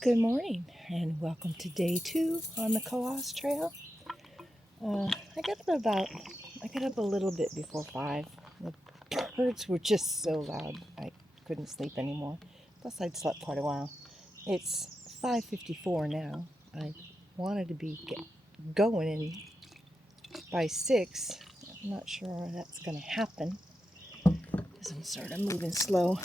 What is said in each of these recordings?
Good morning and welcome to day 2 on the Cohos Trail. I got up a little bit before 5. The birds were just so loud I couldn't sleep anymore. Plus I'd slept quite a while. It's 5:54 now. I wanted to be going in by 6. I'm not sure that's going to happen because I'm sort of moving slow.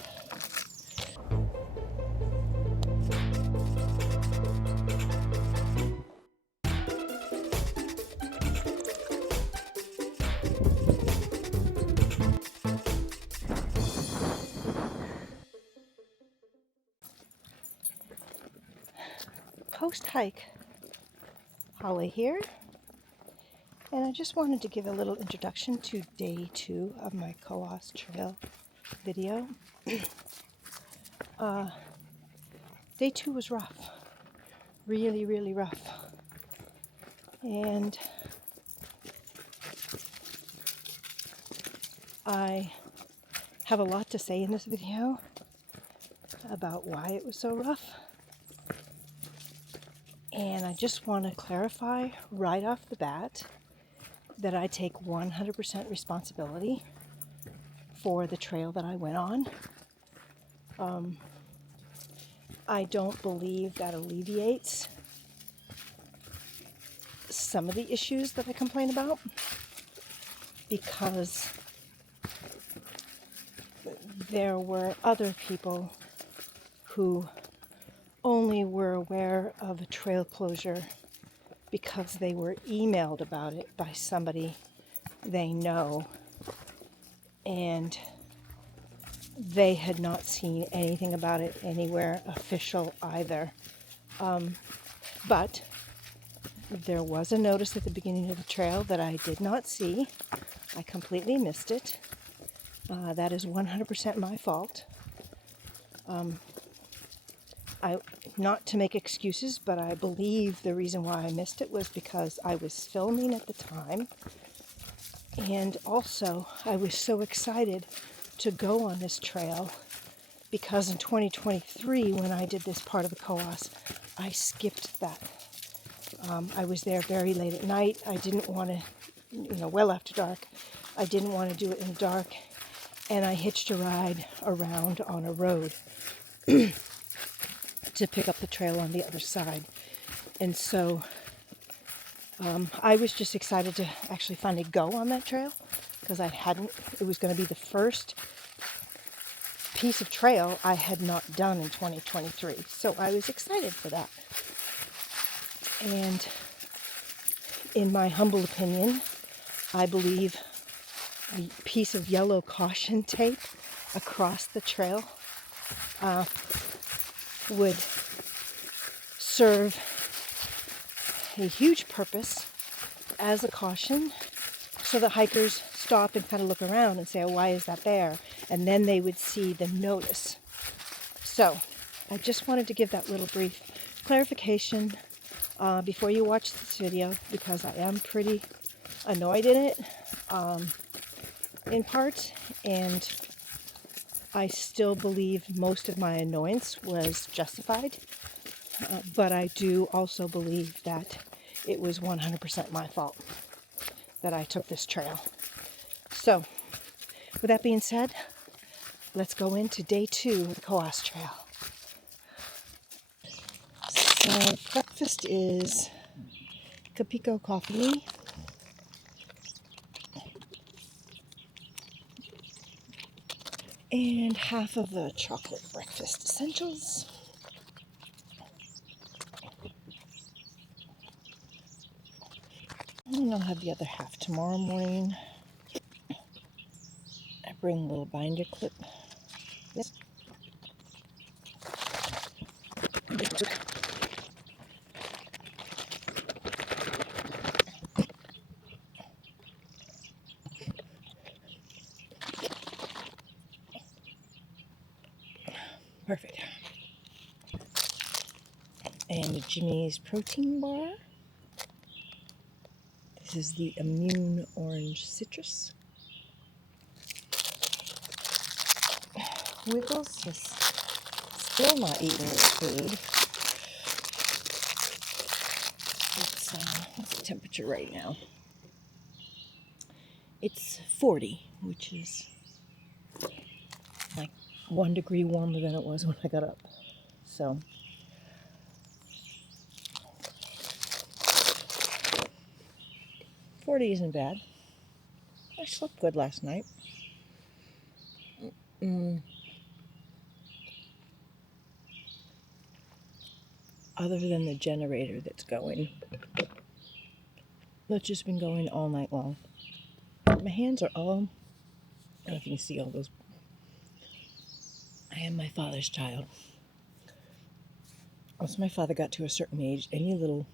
Post-hike Holly here, and I just wanted to give a little introduction to day 2 of my Cohos Trail video. Day 2 was rough, really rough, and I have a lot to say in this video about why it was so rough. And I just want to clarify right off the bat that I take 100% responsibility for the trail that I went on. I don't believe that alleviates some of the issues that I complain about, because there were other people who only were aware of a trail closure because they were emailed about it by somebody they know, and they had not seen anything about it anywhere official either. But there was a notice at the beginning of the trail that I did not see. I completely missed it. That is 100% my fault. Not to make excuses, but I believe the reason why I missed it was because I was filming at the time, and also I was so excited to go on this trail because in 2023, when I did this part of the Cohos, I skipped that. I was there very late at night. I didn't want to, well after dark. I didn't want to do it in the dark, and I hitched a ride around on a road to pick up the trail on the other side. And so I was just excited to actually finally go on that trail, because it was going to be the first piece of trail I had not done in 2023. So I was excited for that. And in my humble opinion, I believe the piece of yellow caution tape across the trail would serve a huge purpose as a caution, so the hikers stop and kind of look around and say, oh, why is that there? And then they would see the notice. So I just wanted to give that little brief clarification before you watch this video, because I am pretty annoyed in it in part, and I still believe most of my annoyance was justified, but I do also believe that it was 100% my fault that I took this trail. So, with that being said, let's go into day 2 of the Cohos Trail. So, breakfast is Capico coffee and half of the chocolate breakfast essentials. And I'll have the other half tomorrow morning. I bring a little binder clip. Yes. Perfect. And Jimmy's protein bar. This is the Immune Orange Citrus. Wiggles is still not eating his food. What's the temperature right now? It's 40, which is like 1 degree warmer than it was when I got up. So, $40 isn't bad. I slept good last night. Other than the generator that's going. That's just been going all night long. My hands are all, I don't know if you can see all those. I am my father's child. Once my father got to a certain age, any little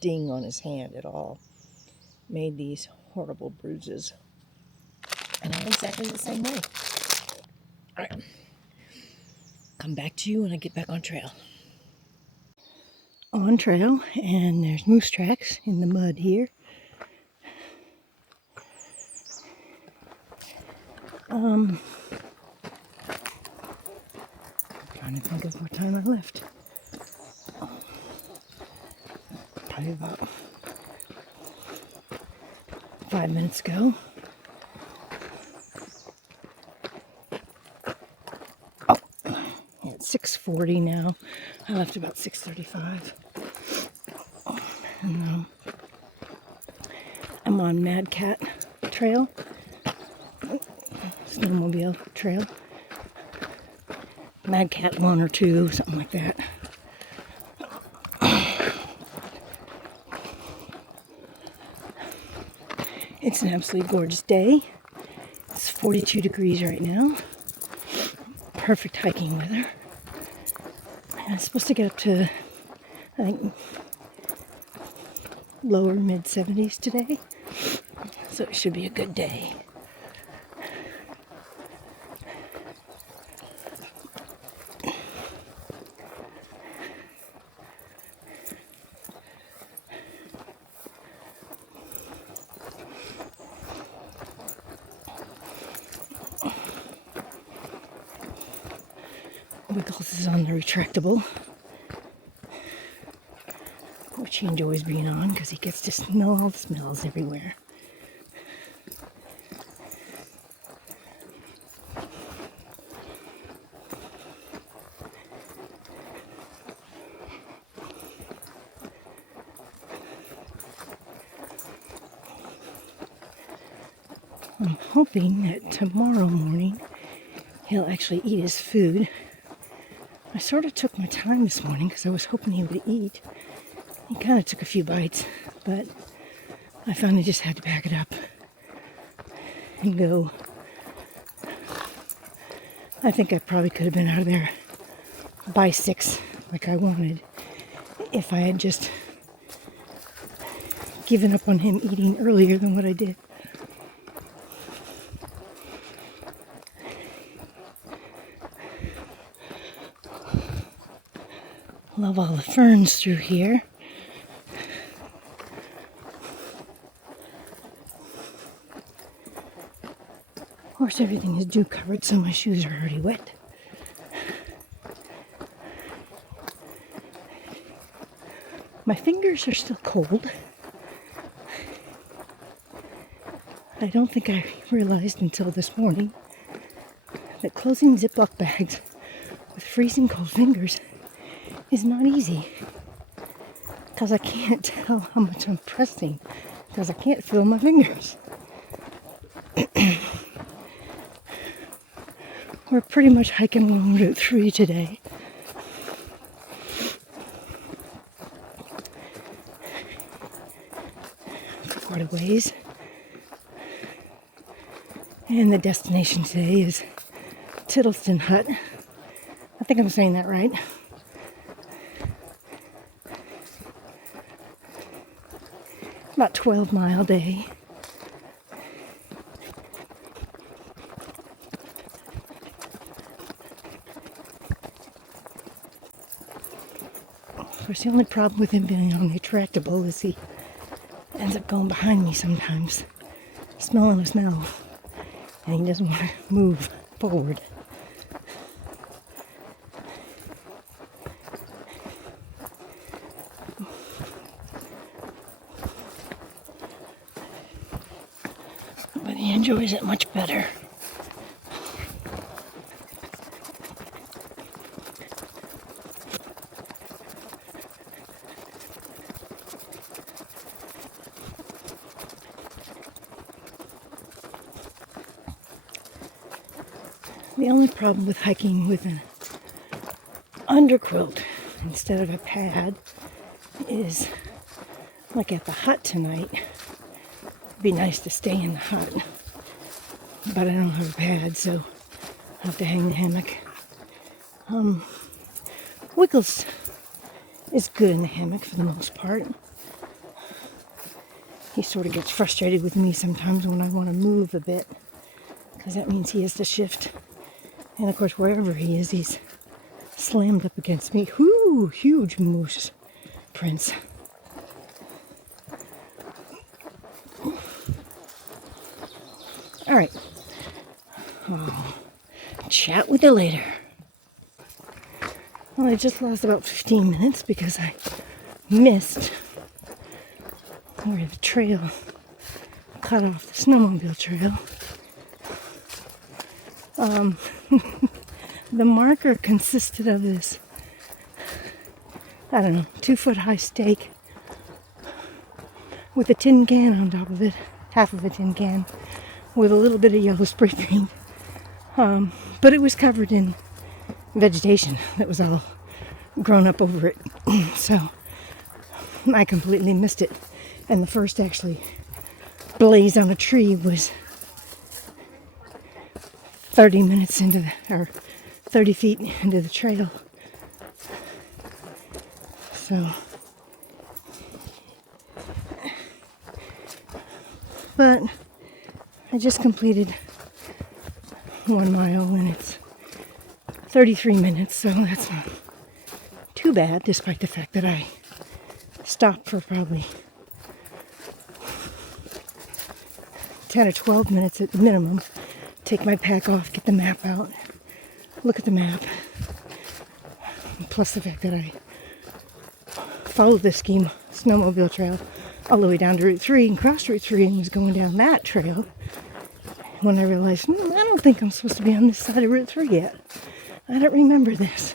ding on his hand at all made these horrible bruises. And I'm exactly the same way. All right. Come back to you when I get back on trail. On trail, and there's moose tracks in the mud here. I'm trying to think of what time I left. Probably about 5 minutes ago. Oh, it's 6:40 now. I left about 6:35. And I'm on Mad Cat Trail, snowmobile trail. Mad Cat 1 or 2, something like that. It's an absolutely gorgeous day. It's 42 degrees right now. Perfect hiking weather. And it's supposed to get up to, I think, lower mid 70s today. So it should be a good day. Wiggles is on the retractable, which he enjoys being on because he gets to smell all the smells everywhere. I'm hoping that tomorrow morning he'll actually eat his food. I sort of took my time this morning because I was hoping he would eat. He kind of took a few bites, but I finally just had to back it up and go. I think I probably could have been out of there by 6 like I wanted if I had just given up on him eating earlier than what I did. Love all the ferns through here. Of course, everything is dew covered, so my shoes are already wet. My fingers are still cold. I don't think I realized until this morning that closing Ziploc bags with freezing cold fingers is not easy, because I can't tell how much I'm pressing because I can't feel my fingers. We're pretty much hiking along Route 3 today. For quite a ways. And the destination today is Tillotson Hut. I think I'm saying that right. About 12-mile day. Of course, the only problem with him being on the retractable is he ends up going behind me sometimes, smelling the snow, and he doesn't want to move forward. enjoys it much better. The only problem with hiking with an underquilt instead of a pad is, like at the hut tonight, it'd be nice to stay in the hut, but I don't have a pad, so I have to hang the hammock. Wiggles is good in the hammock for the most part. He sort of gets frustrated with me sometimes when I want to move a bit, because that means he has to shift. And of course, wherever he is, he's slammed up against me. Whoo! Huge moose prints. All right. I'll chat with you later. Well, I just lost about 15 minutes because I missed where the trail cut off the snowmobile trail. The marker consisted of this, I don't know, 2-foot high stake with a tin can on top of it, half of a tin can, with a little bit of yellow spray paint. But it was covered in vegetation that was all grown up over it. So I completely missed it. And the first actually blaze on a tree was 30 minutes into the, or 30 feet into the trail. So, but I just completed 1 mile and it's 33 minutes, so that's not too bad, despite the fact that I stopped for probably 10 or 12 minutes at the minimum. Take my pack off, get the map out, look at the map. Plus the fact that I followed this snowmobile trail all the way down to Route 3 and crossed Route 3 and was going down that trail when I realized, I don't think I'm supposed to be on this side of Route 3 yet. I don't remember this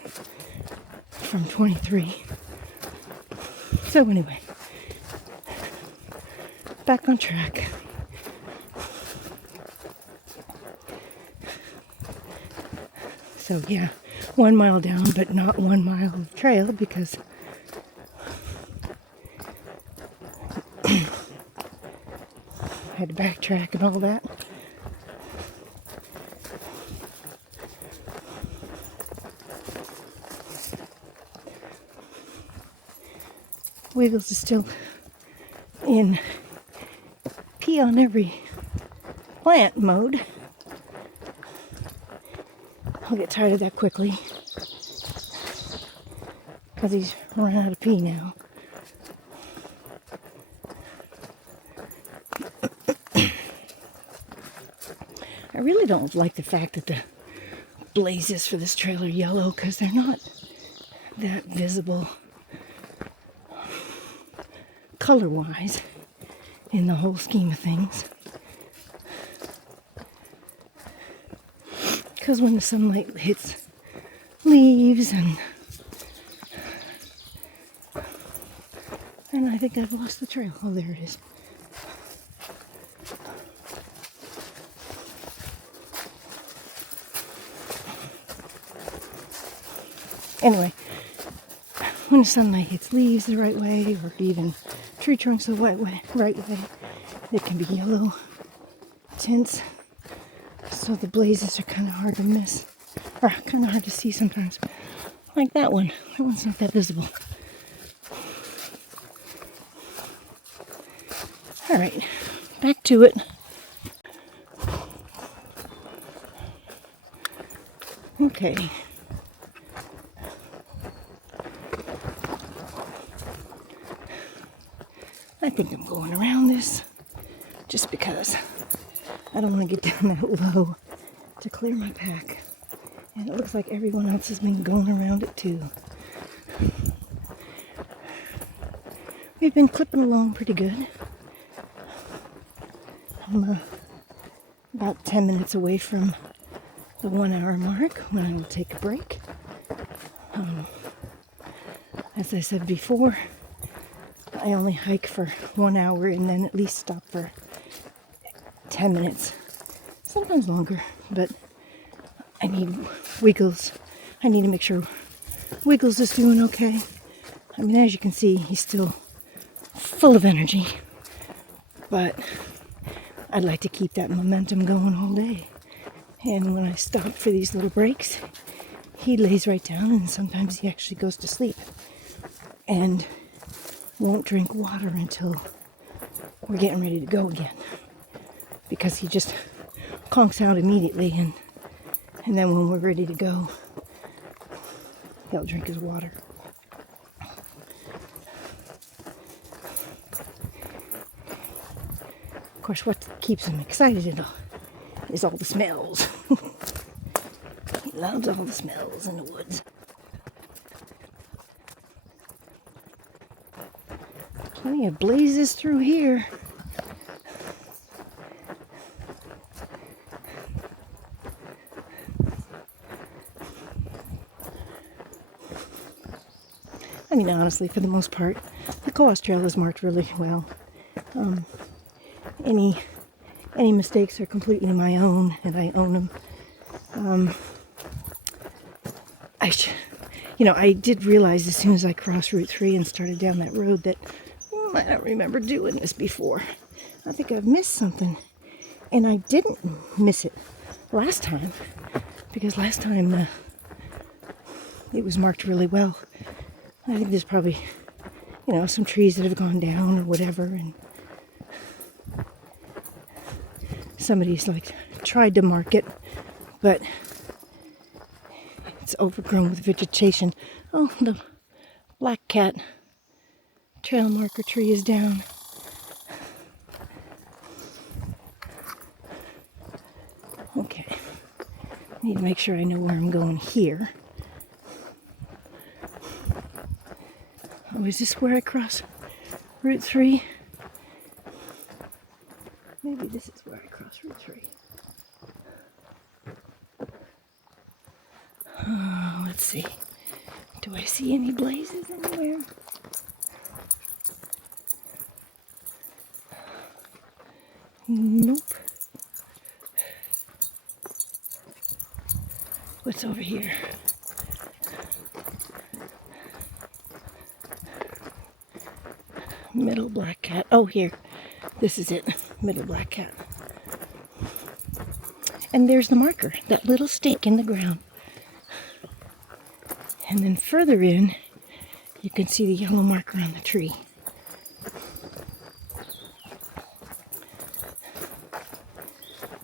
from 23. So anyway, back on track. So yeah, 1 mile down, but not 1 mile of trail because I had to backtrack and all that. Wiggles is still in pee on every plant mode. I'll get tired of that quickly because he's run out of pee now. I really don't like the fact that the blazes for this trail are yellow because they're not that visible color-wise in the whole scheme of things. Because when the sunlight hits leaves and I think I've lost the trail. Oh, there it is. Anyway, when the sunlight hits leaves the right way, or even tree trunks the right way, they can be yellow tints. So the blazes are kind of hard to miss, or kind of hard to see sometimes. Like that one. That one's not that visible. All right, back to it. Okay. I think I'm going around this just because I don't want to get down that low to clear my pack. And it looks like everyone else has been going around it too. We've been clipping along pretty good. I'm about 10 minutes away from the 1 hour mark when I will take a break. As I said before, I only hike for 1 hour and then at least stop for 10 minutes, sometimes longer, but I need Wiggles. I need to make sure Wiggles is doing okay. I mean, as you can see, he's still full of energy, but I'd like to keep that momentum going all day. And when I stop for these little breaks, he lays right down, and sometimes he actually goes to sleep and won't drink water until we're getting ready to go again, because he just conks out immediately, and then when we're ready to go, he'll drink his water. Of course, what keeps him excited is all the smells. He loves all the smells in the woods. Plenty of blazes through here. I mean, honestly, for the most part, the Cohos Trail is marked really well. Any mistakes are completely my own, and I own them. I did realize as soon as I crossed Route 3 and started down that road that I don't remember doing this before. I think I've missed something. And I didn't miss it last time, because last time it was marked really well. I think there's probably, some trees that have gone down or whatever, and somebody's tried to mark it, but it's overgrown with vegetation. Oh, the black cat trail marker tree is down. Okay, I need to make sure I know where I'm going here. Oh, is this where I cross Route 3? Maybe this is where I cross Route 3. Oh, let's see. Do I see any blazes anywhere? Nope. What's over here? Middle black cat. Oh, here. This is it. Middle black cat. And there's the marker. That little stake in the ground. And then further in, you can see the yellow marker on the tree.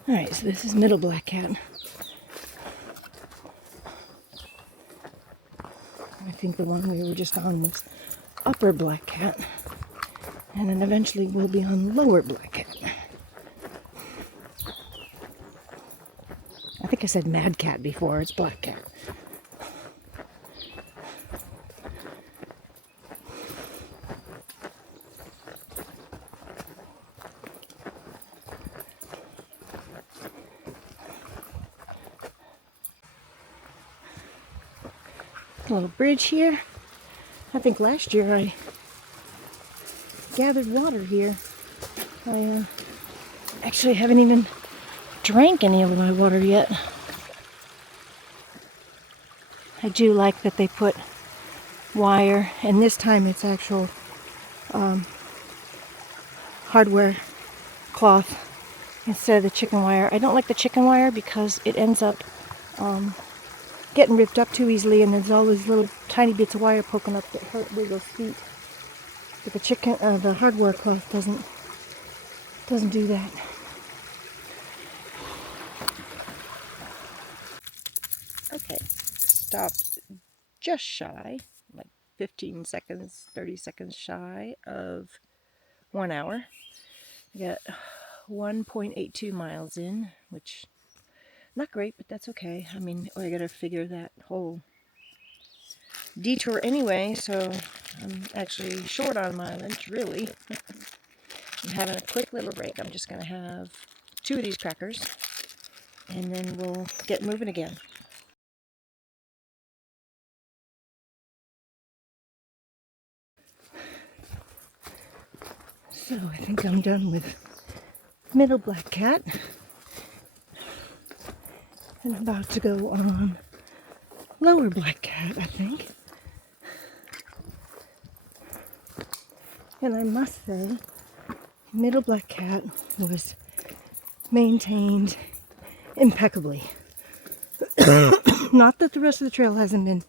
Alright, so this is middle black cat. I think the one we were just on was upper black cat. And then eventually we'll be on lower black cat. I think I said mad cat before, it's black cat. A little bridge here. I think last year I gathered water here. I actually haven't even drank any of my water yet. I do like that they put wire, and this time it's actual hardware cloth instead of the chicken wire. I don't like the chicken wire because it ends up getting ripped up too easily, and there's all these little tiny bits of wire poking up that hurt Wiggle's feet. But the hardware cloth doesn't do that. Okay, stopped just shy, like 15 seconds, 30 seconds shy of 1 hour. I got 1.82 miles in, which not great, but that's okay. I mean, I gotta figure that whole detour anyway, so I'm actually short on mileage, really. I'm having a quick little break. I'm just gonna have 2 of these crackers and then we'll get moving again. So I think I'm done with Middle Black Cat. And about to go on Lower Black Cat, I think. And I must say, Middle Black Cat was maintained impeccably. Not that the rest of the trail hasn't been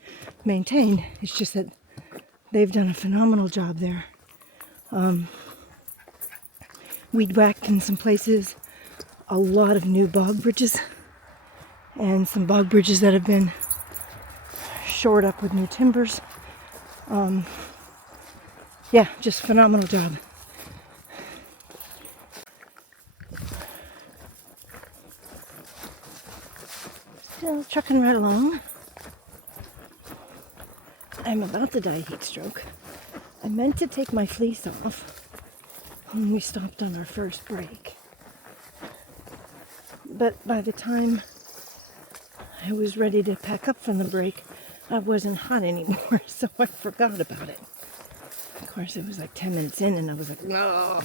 maintained, it's just that they've done a phenomenal job there. Weed whacked in some places, a lot of new bog bridges, and some bog bridges that have been shored up with new timbers. Yeah, just phenomenal job. Still trucking right along. I'm about to die heat stroke. I meant to take my fleece off when we stopped on our first break. But by the time I was ready to pack up from the break, I wasn't hot anymore, so I forgot about it. Of course, it was like 10 minutes in and I was like, no.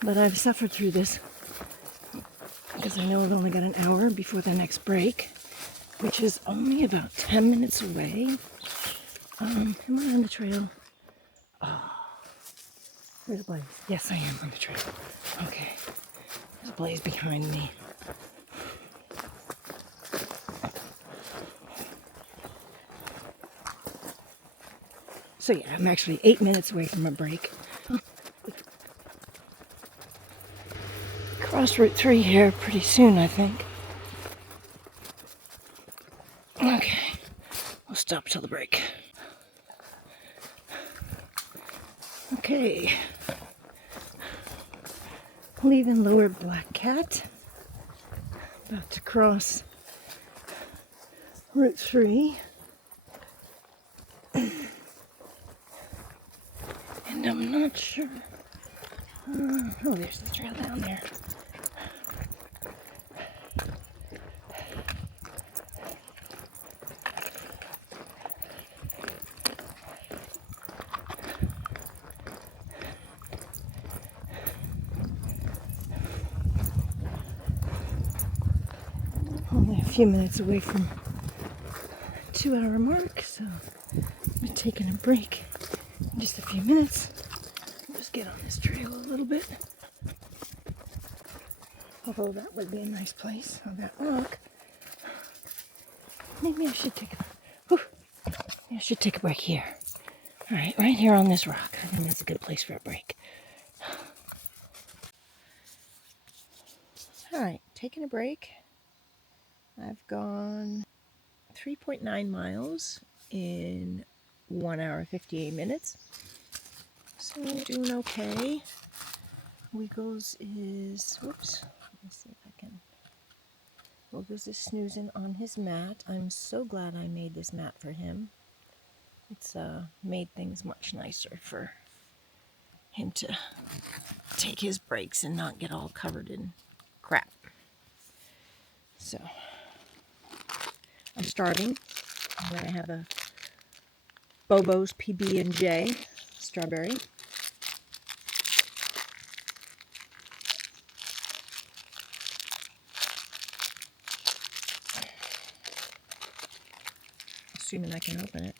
But I've suffered through this because I know I've only got an hour before the next break, which is only about 10 minutes away. Am I on the trail? Oh, there's a blaze. Yes, I am on the trail. Okay, there's a blaze behind me. So yeah, I'm actually 8 minutes away from a break. Cross Route 3 here pretty soon, I think. Okay, we'll stop till the break. Okay, leaving Lower Black Cat. About to cross Route 3. And I'm not sure. Oh, there's the trail down there. Only a few minutes away from 2-hour mark, so I'm taking a break in just a few minutes. Just get on this trail a little bit. Although that would be a nice place on that rock. Maybe I should take a break here. All right, right here on this rock. I think that's a good place for a break. All right, taking a break. I've gone 3.9 miles in 1 hour 58 minutes. So doing okay. Wiggles is, whoops, let me see if I can. Wiggles is snoozing on his mat. I'm so glad I made this mat for him. It's made things much nicer for him to take his breaks and not get all covered in crap. So I'm starving. I'm going to have a Bobo's PB&J strawberry. Assuming I can open it.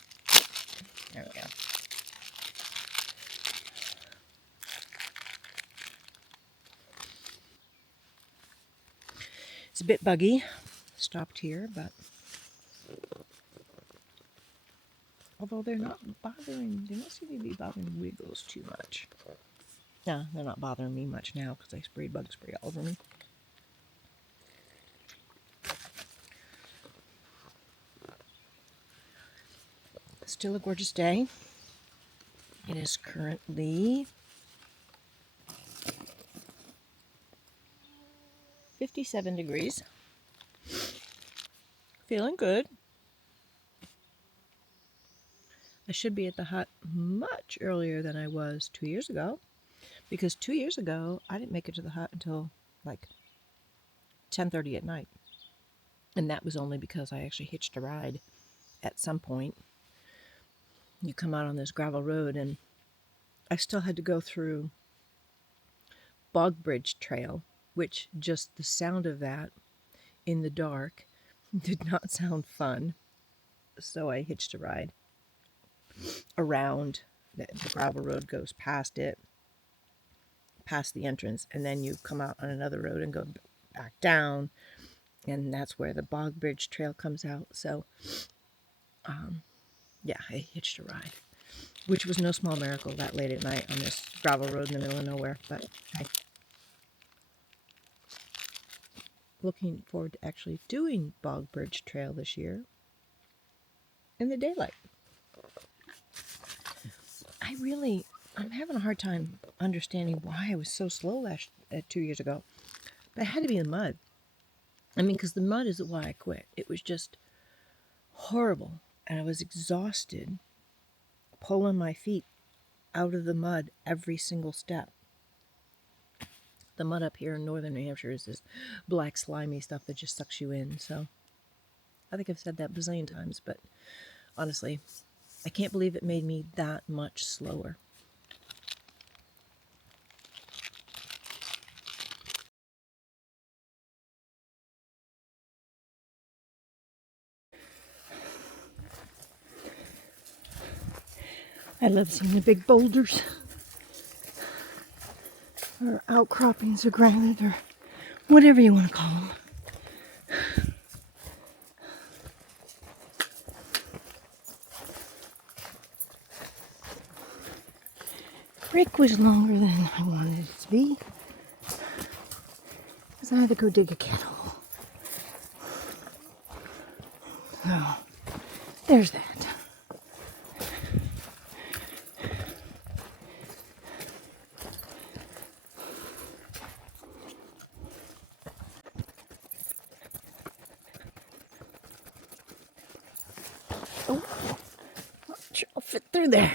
There we go. It's a bit buggy. Stopped here, but although they're not bothering, they don't seem to be bothering Wiggles too much. No, they're not bothering me much now because I sprayed bug spray all over me. Still a gorgeous day. It is currently 57 degrees. Feeling good. I should be at the hut much earlier than I was 2 years ago, because 2 years ago I didn't make it to the hut until like 10:30 at night. And that was only because I actually hitched a ride at some point. You come out on this gravel road, and I still had to go through Bog Bridge Trail, which just the sound of that in the dark did not sound fun. So I hitched a ride around. The gravel road goes past it, past the entrance, and then you come out on another road and go back down, and that's where the Bog Bridge Trail comes out. So yeah, I hitched a ride, which was no small miracle that late at night on this gravel road in the middle of nowhere. But hey, looking forward to actually doing Bog Bridge Trail this year in the daylight. I'm having a hard time understanding why I was so slow 2 years ago. But it had to be the mud. I mean, because the mud is why I quit. It was just horrible. And I was exhausted pulling my feet out of the mud every single step. The mud up here in northern New Hampshire is this black slimy stuff that just sucks you in. So I think I've said that a bazillion times, but honestly, I can't believe it made me that much slower. I love seeing the big boulders, or outcroppings of granite, or whatever you want to call them. Break was longer than I wanted it to be, because I had to go dig a cat hole. So, there's that. Oh, I'll fit through there.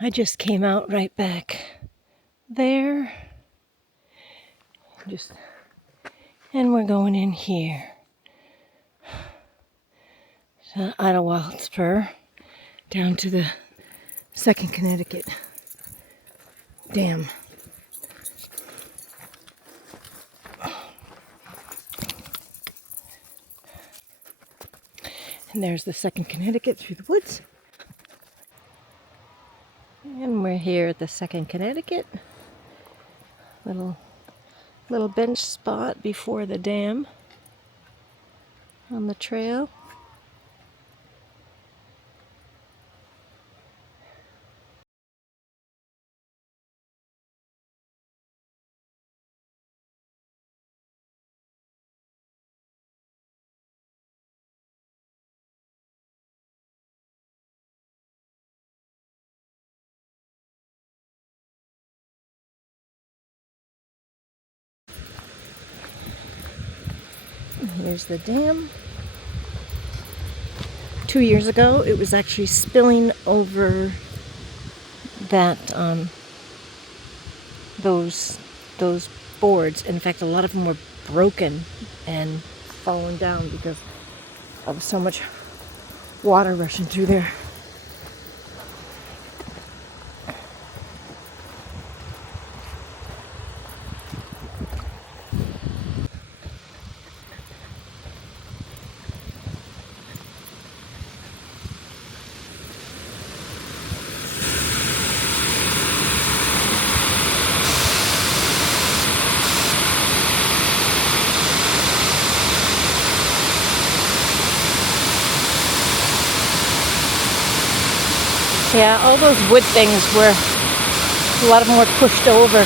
I just came out right back there. And we're going in here. So Idlewilde Spur down to the Second Connecticut Dam. And there's the Second Connecticut through the woods. And we're here at the Second Connecticut. Little bench spot before the dam on the trail. Here's the dam. 2 years ago, it was actually spilling over that those boards. In fact, a lot of them were broken and fallen down because of so much water rushing through there. Yeah, all those wood things were, a lot of them were pushed over in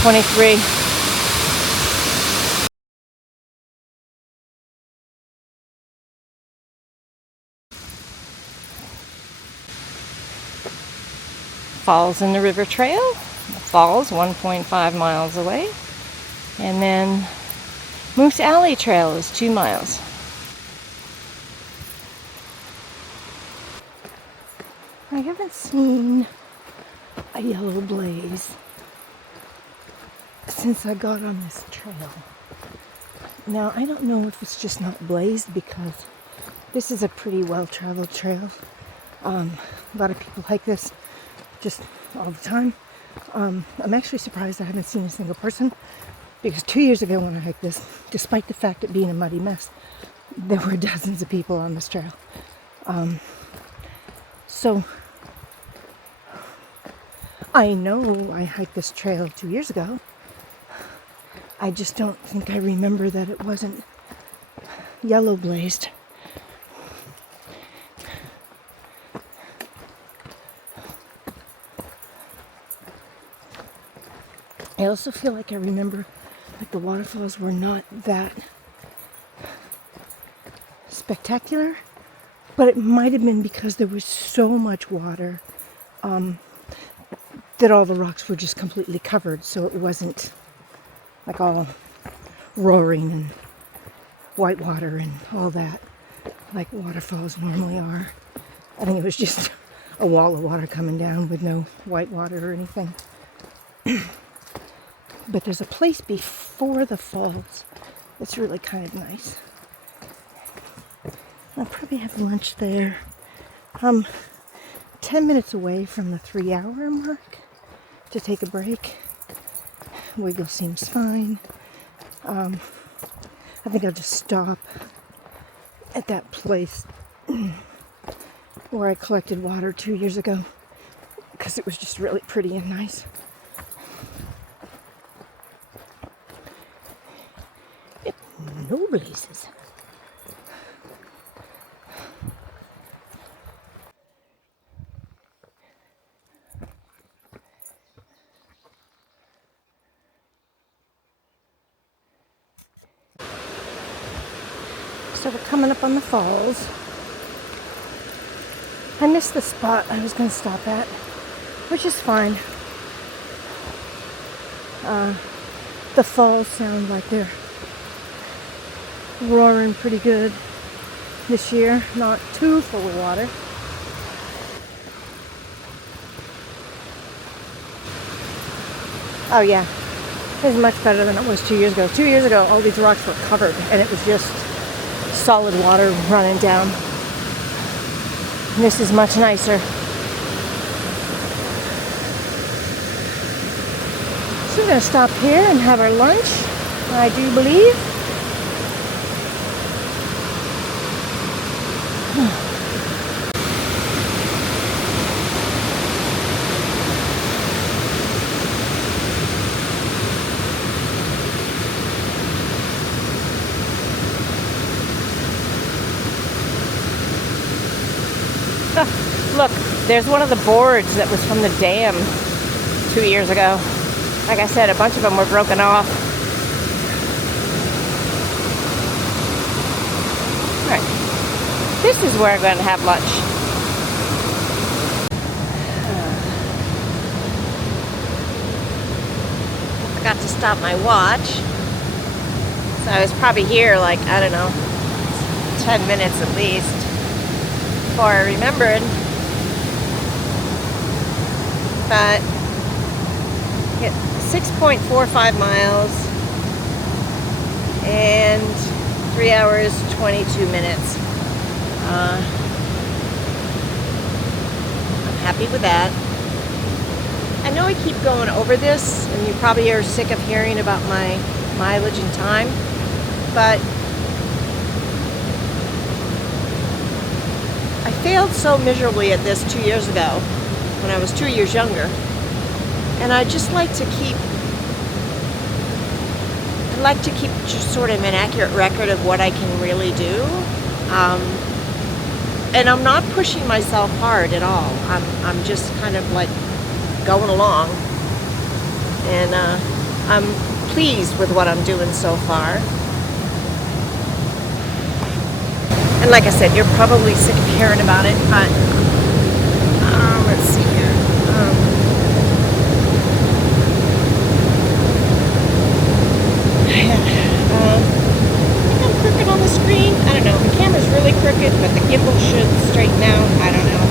23. Falls in the River Trail. The falls 1.5 miles away. And then Moose Alley Trail is 2 miles. I haven't seen a yellow blaze since I got on this trail. Now, I don't know if it's just not blazed because this is a pretty well-traveled trail. A lot of people hike this just all the time. I'm actually surprised I haven't seen a single person because 2 years ago when I hiked this, despite the fact it being a muddy mess, there were dozens of people on this trail. So I know I hiked this trail 2 years ago. I just don't think I remember that it wasn't yellow blazed. I also feel like I remember like the waterfalls were not that spectacular, but it might have been because there was so much water that all the rocks were just completely covered, so it wasn't like all roaring and white water and all that like waterfalls normally are. I think it was just a wall of water coming down with no white water or anything. But there's a place before the falls that's really kind of nice. I'll probably have lunch there. 10 minutes away from the 3-hour mark to take a break. Wiggle seems fine. I think I'll just stop at that place where I collected water 2 years ago because it was just really pretty and nice. No blazes. So we're coming up on the falls. I missed the spot I was going to stop at, which is fine. The falls sound like they're roaring pretty good this year, not too full of water. Oh yeah, it's much better than it was 2 years ago. 2 years ago, all these rocks were covered and it was just solid water running down. This is much nicer. So we're going to stop here and have our lunch, I do believe. Look, there's one of the boards that was from the dam 2 years ago. Like I said, a bunch of them were broken off. Alright, this is where I'm going to have lunch. I forgot to stop my watch. So I was probably here like, I don't know, 10 minutes at least before I remembered. But 6.45 miles and 3 hours 22 minutes. I'm happy with that. I know I keep going over this and you probably are sick of hearing about my mileage and time, but I failed so miserably at this 2 years ago when I was 2 years younger. And I just like to keep, just sort of an accurate record of what I can really do. And I'm not pushing myself hard at all. I'm just kind of like going along. And I'm pleased with what I'm doing so far. And like I said, you're probably sick of hearing about it, but let's see here. I'm crooked on the screen. I don't know. The camera's really crooked, but the gimbal should straighten out. I don't know.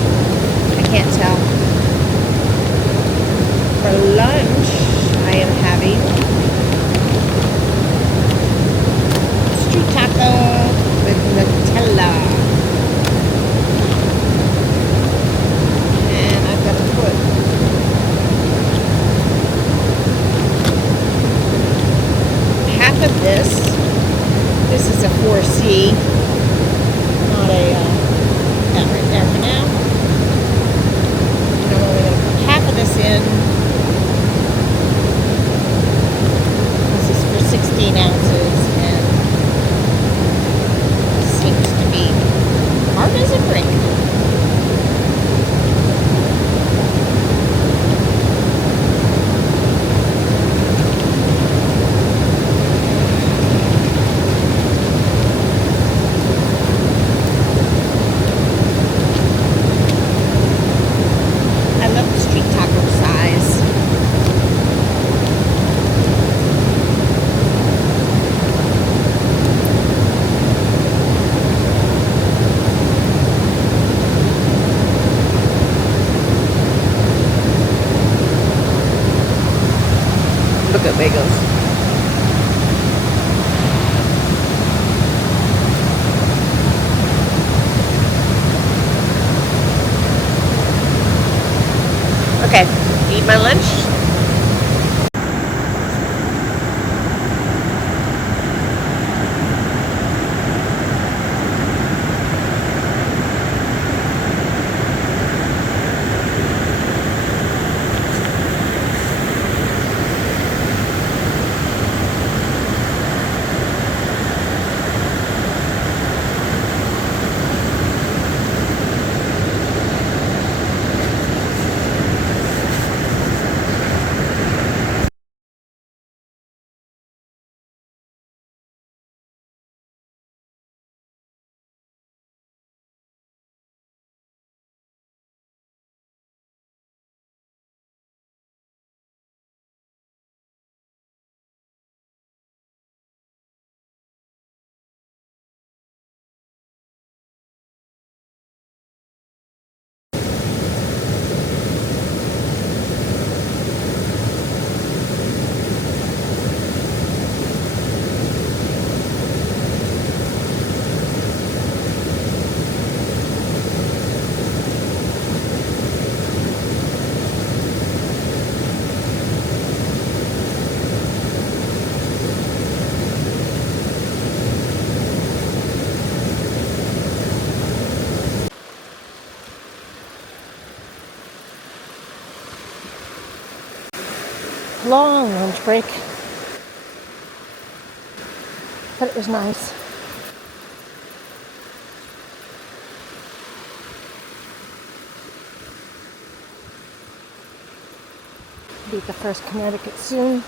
I can't tell. For lunch, I am having street taco with Nutella. And I've got to put half of this. This is a 4C, not a, that right there for now. And I'm only going to put half of this in. This is for 16 ounces and seems to be hard as a brick. Look at bagels. Okay, eat my lunch. Long lunch break, but it was nice. Beat the first Connecticut soon.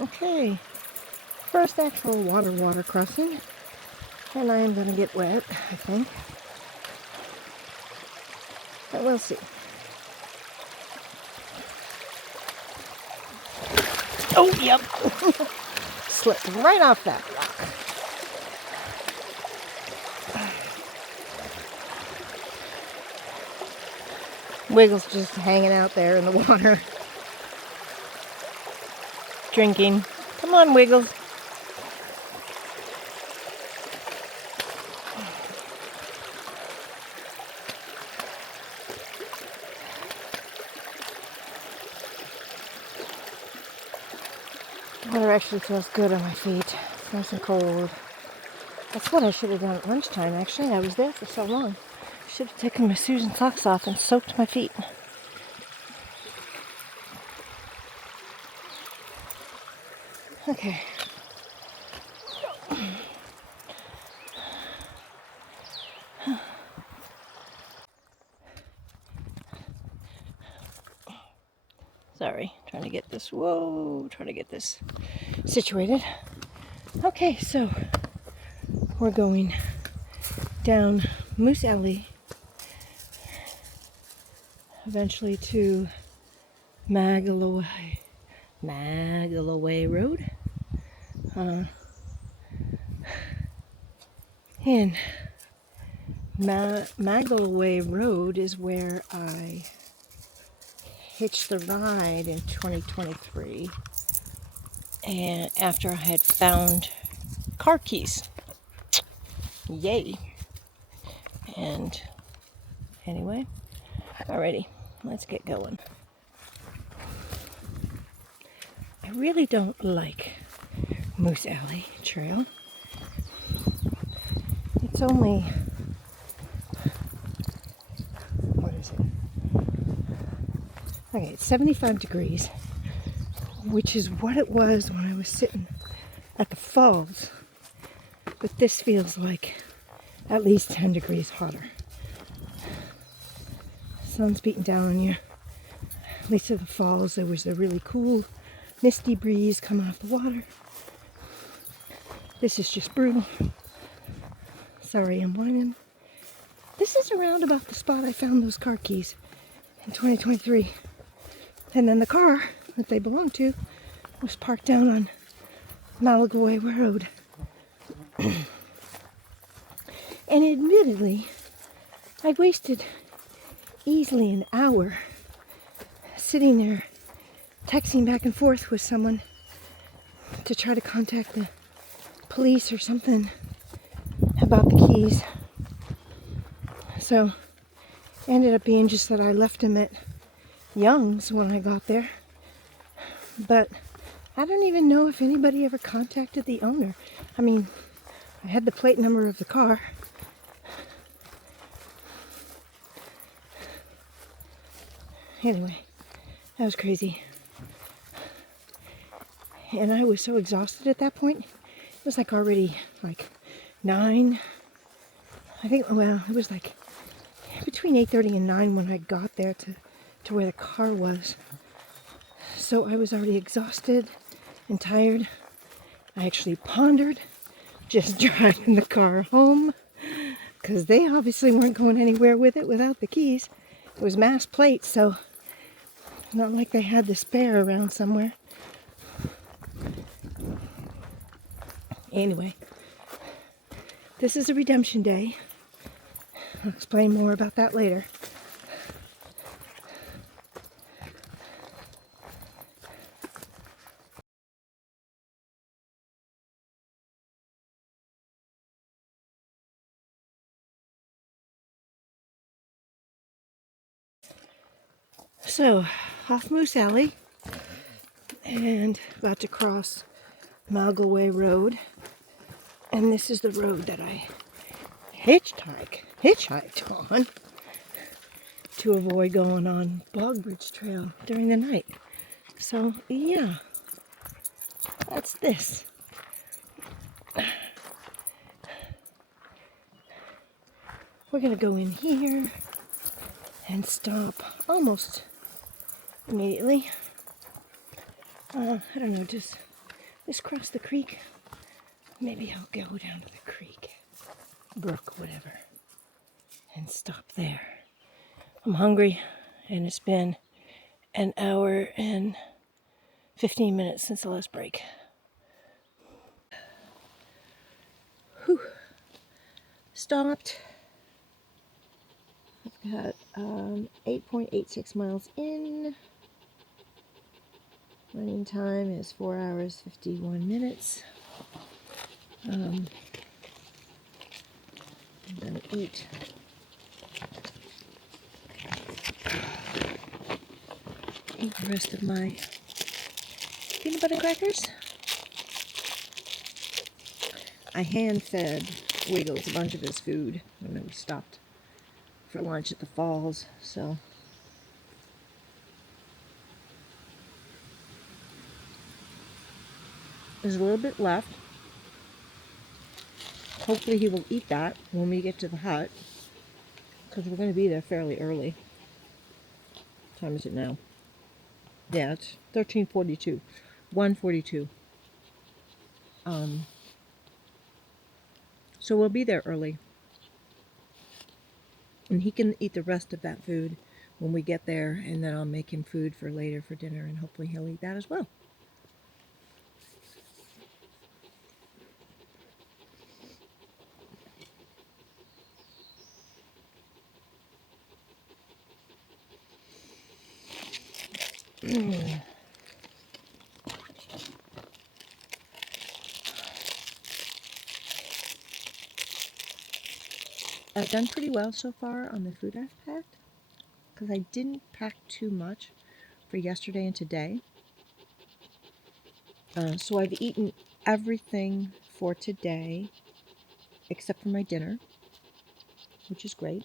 Okay, first actual water crossing. And I am going to get wet, I think. But we'll see. Oh, yep. Slipped right off that rock. Wiggles just hanging out there in the water. Drinking. Come on, Wiggles. Water actually feels good on my feet. It's nice and cold. That's what I should have done at lunchtime, actually. I was there for so long. I should have taken my shoes and socks off and soaked my feet. Okay. Sorry, trying to get this, trying to get this situated. Okay, so we're going down Moose Alley, eventually to Magalloway Road. And Idlewilde Road is where I hitched the ride in 2023, and after I had found car keys. Yay! And anyway, alrighty, let's get going. I really don't like Moose Alley Trail. It's only, what is it? Okay, it's 75 degrees, which is what it was when I was sitting at the falls. But this feels like at least 10 degrees hotter. Sun's beating down on you. At least at the falls, there was a really cool, misty breeze coming off the water. This is just brutal. Sorry, I'm whining. This is around about the spot I found those car keys in 2023. And then the car that they belonged to was parked down on Idlewilde Road. And admittedly, I wasted easily an hour sitting there texting back and forth with someone to try to contact the police or something about the keys. So it ended up being just that I left them at Young's when I got there. But I don't even know if anybody ever contacted the owner. I mean, I had the plate number of the car. Anyway, that was crazy. And I was so exhausted at that point. It was like already like 9. I think, well, it was like between 8:30 and 9 when I got there to where the car was. So I was already exhausted and tired. I actually pondered just driving the car home, because they obviously weren't going anywhere with it without the keys. It was mass plate, so not like they had the spare around somewhere. Anyway, this is a redemption day. I'll explain more about that later. So, off Moose Alley, and about to cross Idlewilde Road, and this is the road that I hitchhiked on to avoid going on Bog Bridge Trail during the night. So yeah, that's this. We're gonna go in here and stop almost immediately. I don't know, just cross the creek. Maybe I'll go down to the creek, Brook, whatever, and stop there. I'm hungry, and it's been an hour and 15 minutes since the last break. Whew. Stopped. I've got 8.86 miles in. Running time is 4 hours 51 minutes. I'm gonna eat the rest of my peanut butter crackers. I hand-fed Wiggles a bunch of his food when we stopped for lunch at the falls, so there's a little bit left. Hopefully he will eat that when we get to the hut, because we're going to be there fairly early. What time is it now? Yeah, it's 13:42, 1:42. So we'll be there early, and he can eat the rest of that food when we get there, and then I'll make him food for later for dinner, and hopefully he'll eat that as well. I've done pretty well so far on the food I've packed, because I didn't pack too much for yesterday and today. So I've eaten everything for today except for my dinner, which is great.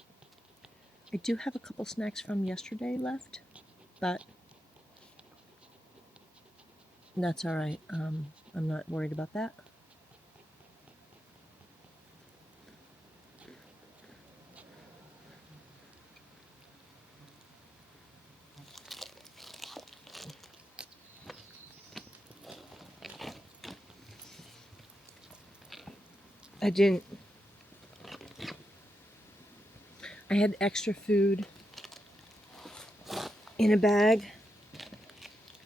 I do have a couple snacks from yesterday left, but that's all right. I'm not worried about that. I had extra food in a bag,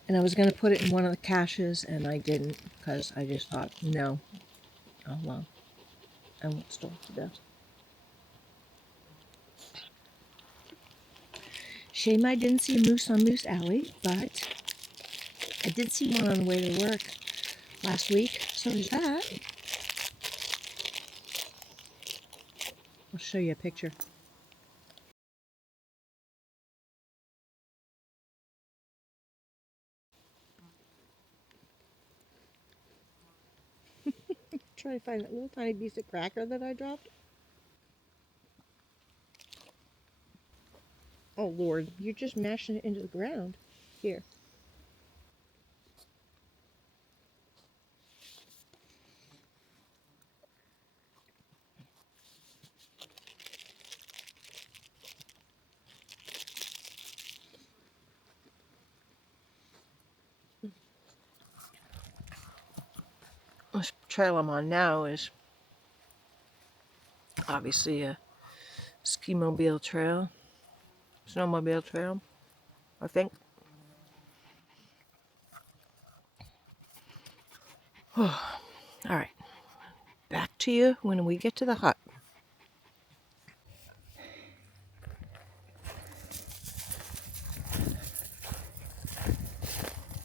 and I was going to put it in one of the caches, and I didn't, because I just thought, no. Oh well, I won't starve to death. Shame I didn't see a moose on Moose Alley, but I did see one on the way to work last week, so there's that. I'll show you a picture. Try to find that little tiny piece of cracker that I dropped. Oh Lord, you're just mashing it into the ground. Here. This trail I'm on now is obviously a ski-mobile trail, snowmobile trail, I think. All right, back to you when we get to the hut.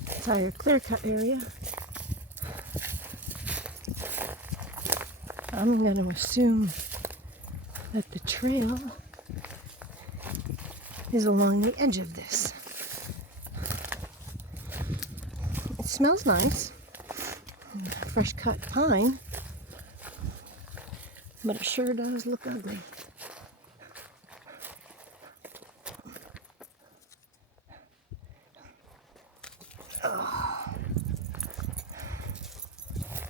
It's our clear cut area. I'm going to assume that the trail is along the edge of this. It smells nice, fresh cut pine, but it sure does look ugly.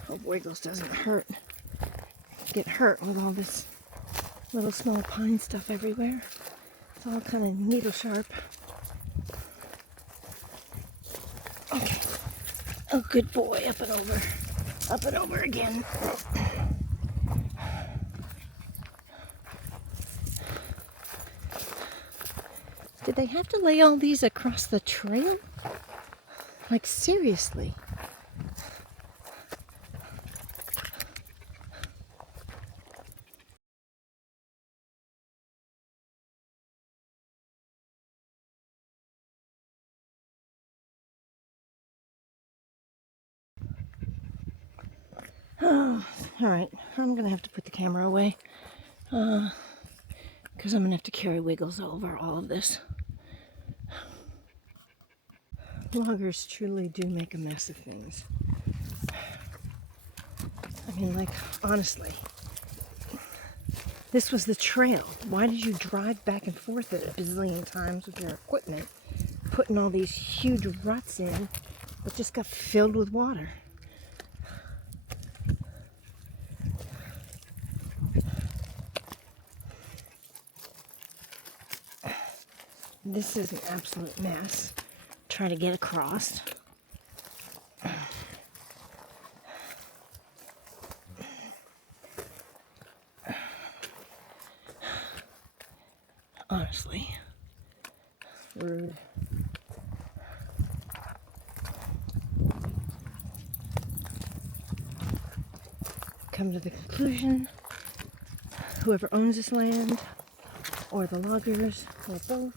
Hope Wiggles doesn't get hurt with all this little small pine stuff everywhere. It's all kind of needle sharp. Okay. Oh, good boy. Up and over. Up and over again. Did they have to lay all these across the trail? Like, seriously. Oh, all right. I'm going to have to put the camera away. Because I'm going to have to carry Wiggles over all of this. Loggers truly do make a mess of things. I mean, like, honestly, this was the trail. Why did you drive back and forth it a bazillion times with your equipment, putting all these huge ruts in that just got filled with water? This is an absolute mess. Try to get across. Honestly, rude. Come to the conclusion, whoever owns this land, or the loggers, or both,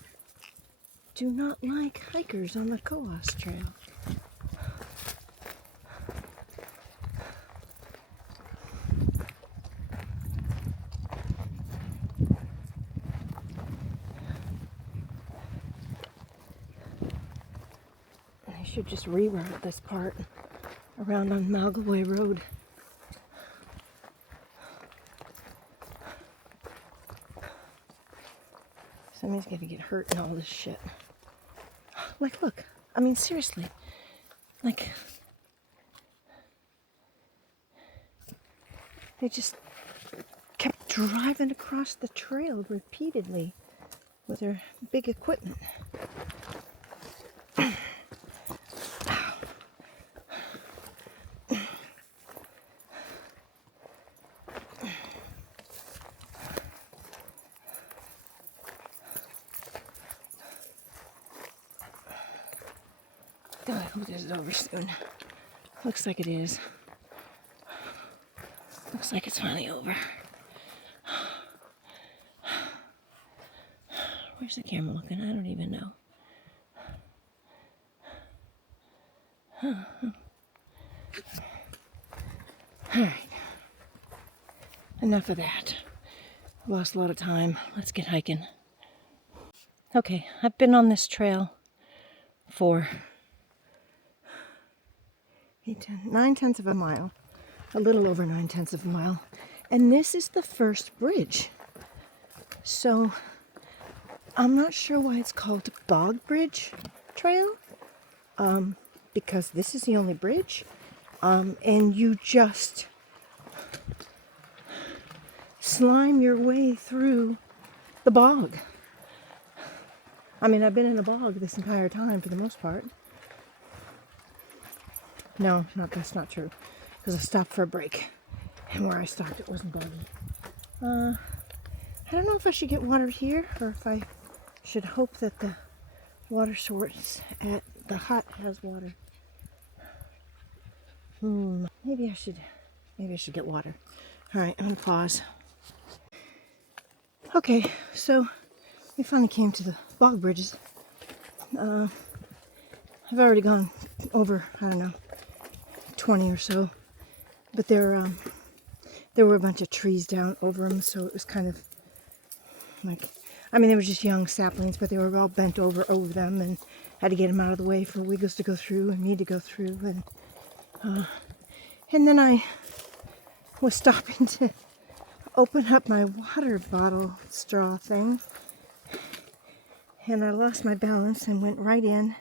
do not like hikers on the Cohos Trail. I should just reroute this part around on Malgaway Road. Somebody's gonna get hurt in all this shit. Like, look, I mean, seriously, like, they just kept driving across the trail repeatedly with their big equipment. God, I hope this is over soon. Looks like it is. Looks like it's finally over. Where's the camera looking? I don't even know. Alright. Enough of that. Lost a lot of time. Let's get hiking. Okay, I've been on this trail for 9/10 of a mile. A little over 9/10 of a mile. And this is the first bridge. So I'm not sure why it's called Bog Bridge Trail, because this is the only bridge, and you just slime your way through the bog. I mean, I've been in the bog this entire time for the most part. No, that's not true, because I stopped for a break, and where I stopped it wasn't boggy. I don't know if I should get water here, or if I should hope that the water source at the hut has water. Maybe I should get water. All right, I'm gonna pause. Okay, so we finally came to the bog bridges. I've already gone over, I don't know, 20 or so, but there were a bunch of trees down over them, so it was kind of like, I mean, they were just young saplings, but they were all bent over them, and had to get them out of the way for Wiggles to go through and me to go through, and then I was stopping to open up my water bottle straw thing, and I lost my balance and went right in,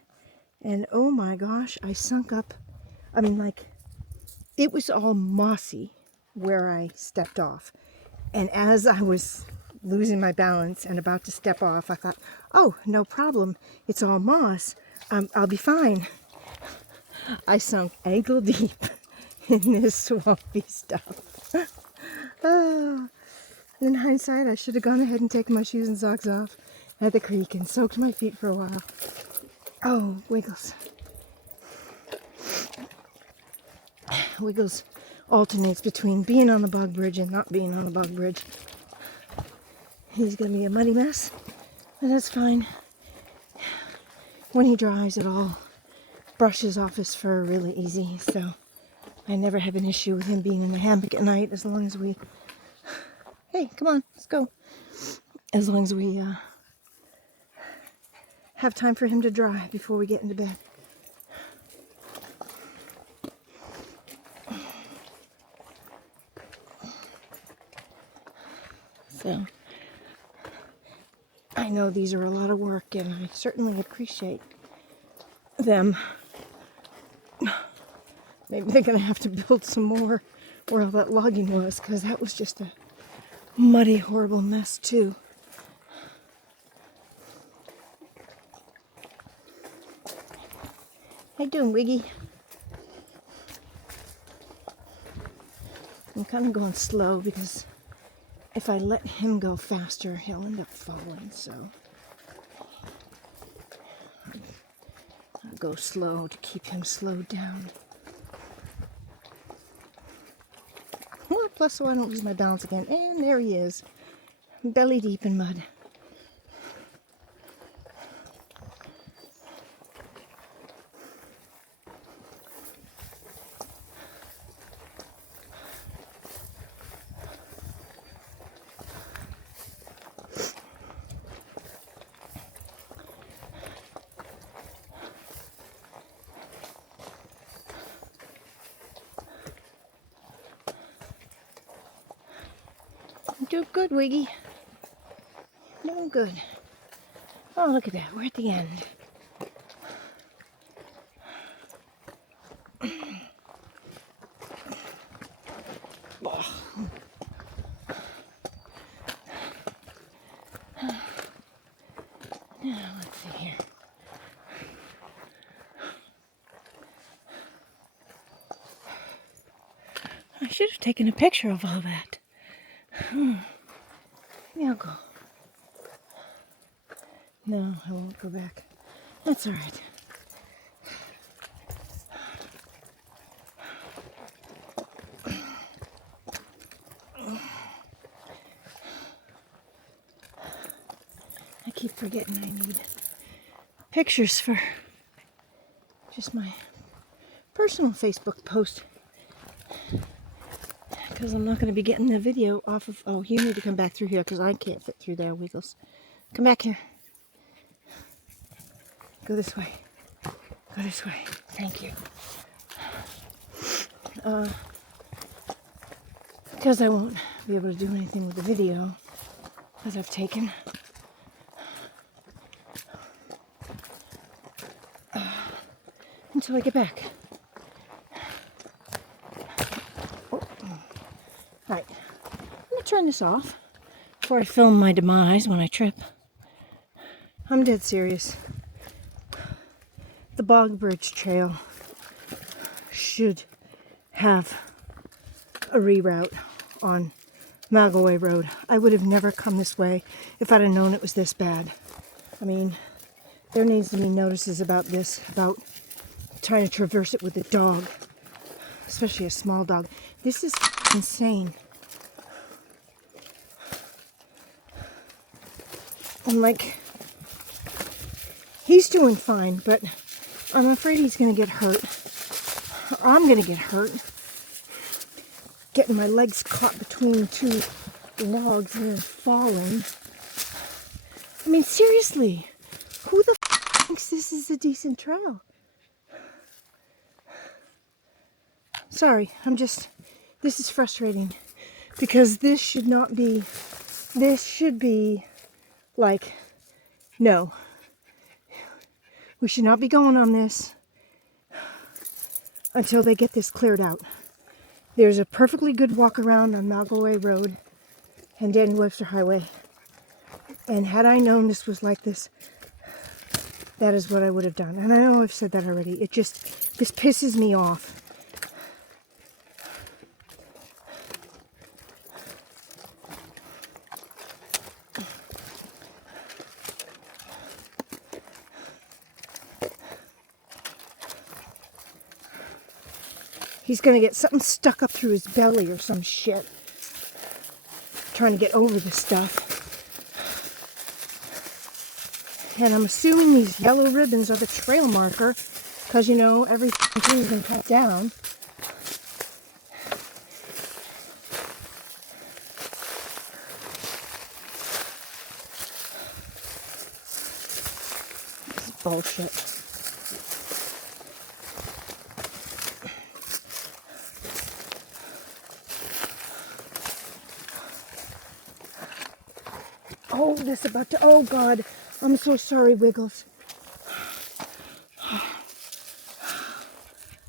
and oh my gosh, I sunk up. I mean, like, it was all mossy where I stepped off, and as I was losing my balance and about to step off, I thought, oh, no problem, it's all moss, I'll be fine. I sunk ankle deep in this swampy stuff. Oh. In hindsight, I should have gone ahead and taken my shoes and socks off at the creek and soaked my feet for a while. Oh, Wiggles. Wiggles alternates between being on the bog bridge and not being on the bog bridge. He's going to be a muddy mess, but that's fine. When he drives, it all brushes off his fur really easy, so I never have an issue with him being in the hammock at night, as long as we... Hey, come on, let's go. As long as we have time for him to dry before we get into bed. So, I know these are a lot of work, and I certainly appreciate them. Maybe they're going to have to build some more where all that logging was, because that was just a muddy, horrible mess, too. How you doing, Wiggy? I'm kind of going slow, because if I let him go faster, he'll end up falling, so I'll go slow to keep him slowed down. Well, plus so I don't lose my balance again. And there he is, belly deep in mud. do good, Wiggy. Doing good. Oh, look at that. We're at the end. Now, let's see here. I should have taken a picture of all that. Maybe I'll go. No, I won't go back. That's all right. I keep forgetting I need pictures for just my personal Facebook post. Because I'm not going to be getting the video off of... Oh, you need to come back through here because I can't fit through there, Wiggles. Come back here. Go this way. Go this way. Thank you. Because I won't be able to do anything with the video that I've taken. Until I get back. Alright, I'm going to turn this off before I film my demise when I trip. I'm dead serious. The Bog Bridge Trail should have a reroute on Musicom Road. I would have never come this way if I'd have known it was this bad. I mean, there needs to be notices about this, about trying to traverse it with a dog, especially a small dog. This is insane. I'm like, he's doing fine, but I'm afraid he's going to get hurt. Or I'm going to get hurt. Getting my legs caught between two logs and then falling. I mean, seriously, who the thinks this is a decent trail? Sorry, this is frustrating because this should not be, this should be like, no, we should not be going on this until they get this cleared out. There's a perfectly good walk around on Musicom Road and Daniel Webster Highway. And had I known this was like this, that is what I would have done. And I know I've said that already. This pisses me off. He's going to get something stuck up through his belly or some shit. Trying to get over this stuff. And I'm assuming these yellow ribbons are the trail marker. Because, you know, every tree has been cut down. This is bullshit. Oh, this about to, oh God, I'm so sorry, Wiggles.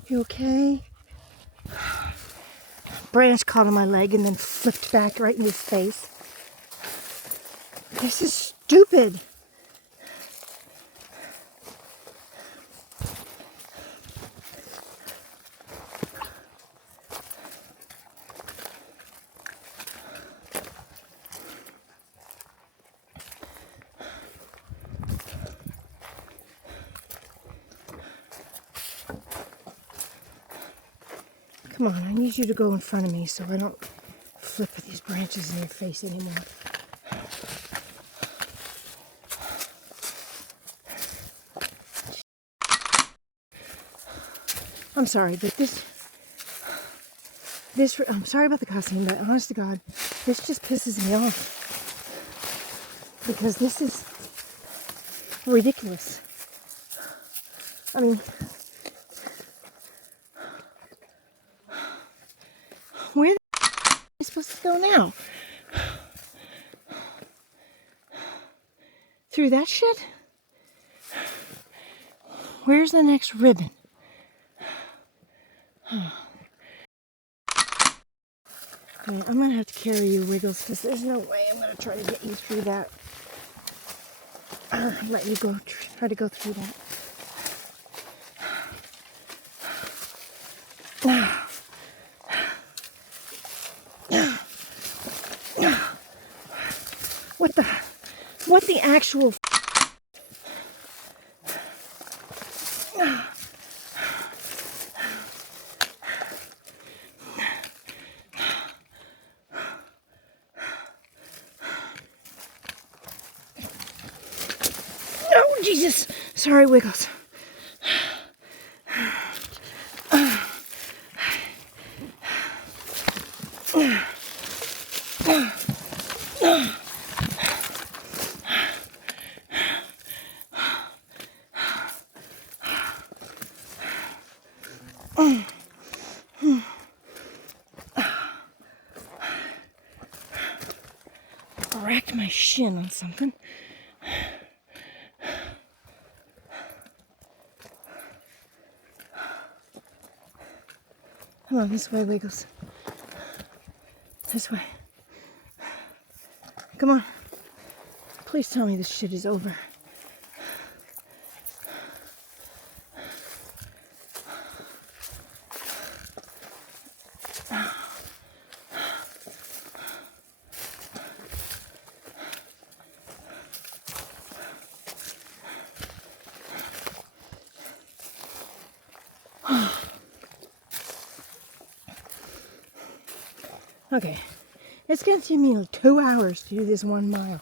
You okay? Branch caught on my leg and then flipped back right in his face. This is stupid. Come on, I need you to go in front of me so I don't flip with these branches in your face anymore. I'm sorry, but this, I'm sorry about the cussing, but honest to God, this just pisses me off. Because this is ridiculous. I mean, where the are you supposed to go now? through that shit? Where's the next ribbon? Okay, I'm gonna have to carry you, Wiggles, because there's no way I'm gonna try to get you through that. Or let you go try to go through that. What the actual Oh, Jesus! Sorry, Wiggles. Cracked my shin on something. Come on, this way, Wiggles. This way. Come on. Please tell me this shit is over. Okay, it's going to take me like 2 hours to do this 1 mile.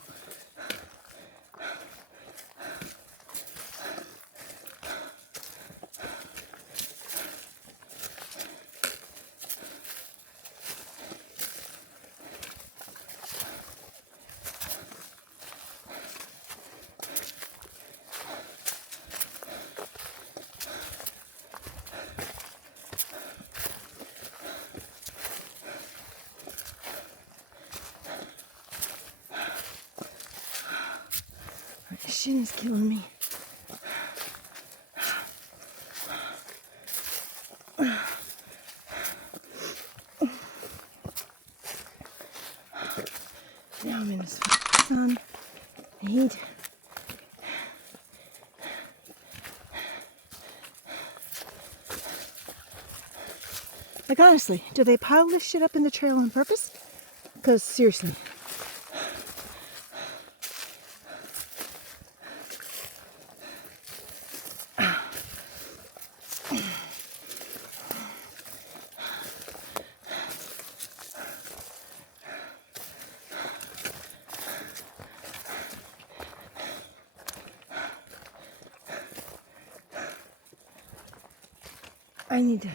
My shin is killing me. Now I'm in the sun, the heat. Like honestly, do they pile this shit up in the trail on purpose? Because seriously. I need to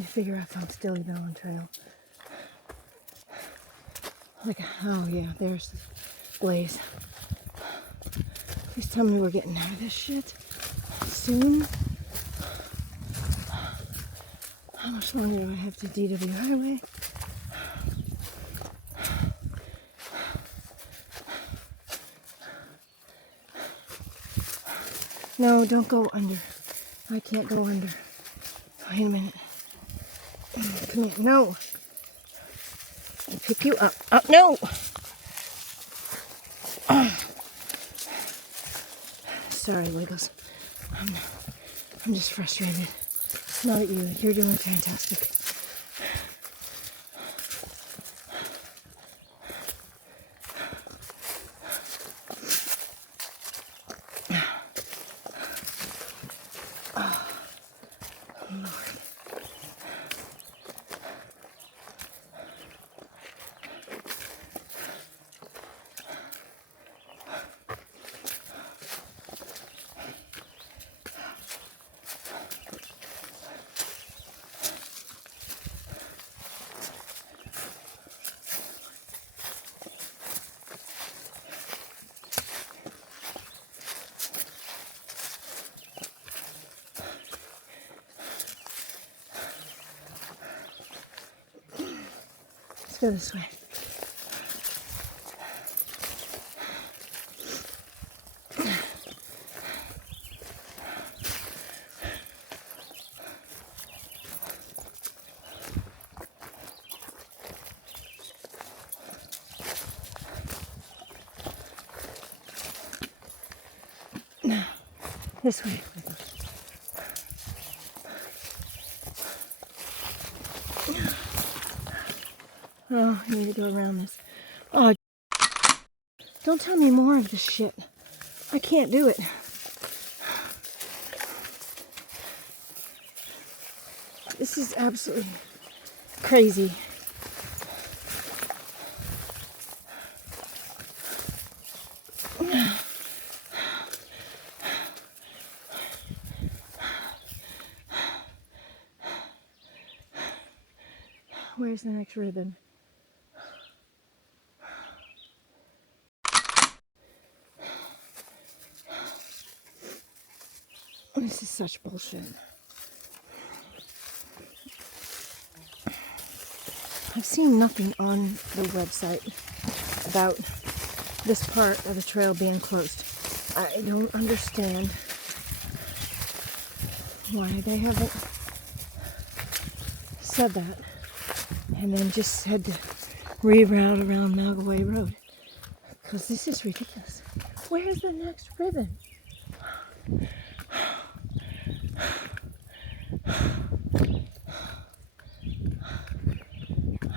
figure out if I'm still even on trail. Like, oh yeah, there's the blaze. Please tell me we're getting out of this shit soon. How much longer do I have to DW Highway? No, don't go under. I can't go under. Wait a minute. Come here. No. I'll pick you up. Up. No. Sorry, Wiggles. I'm just frustrated. Not at you. You're doing fantastic. Go this way. This way. Oh, I need to go around this. Oh, don't tell me more of this shit. I can't do it. This is absolutely crazy. Where's the next ribbon? This is such bullshit. I've seen nothing on the website about this part of the trail being closed. I don't understand why they haven't said that and then just said to reroute around Malgaway Road, because this is ridiculous. Where's the next ribbon?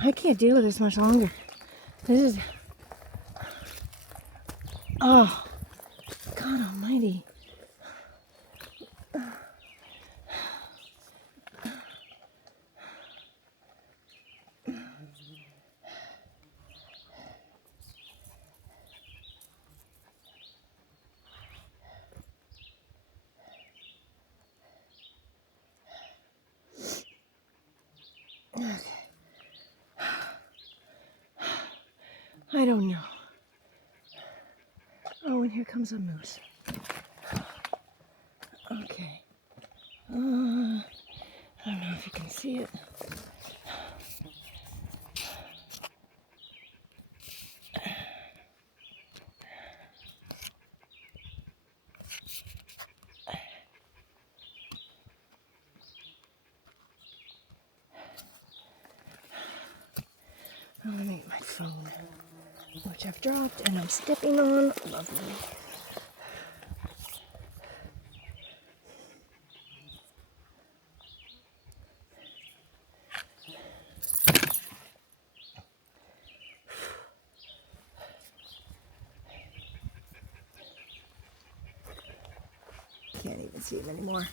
I can't deal with this much longer. This is... Oh, God almighty. Okay. I don't know. Oh, and here comes a moose. Okay. I don't know if you can see it. I'm gonna make my phone, which I've dropped and I'm stepping on. Lovely. Can't even see it anymore.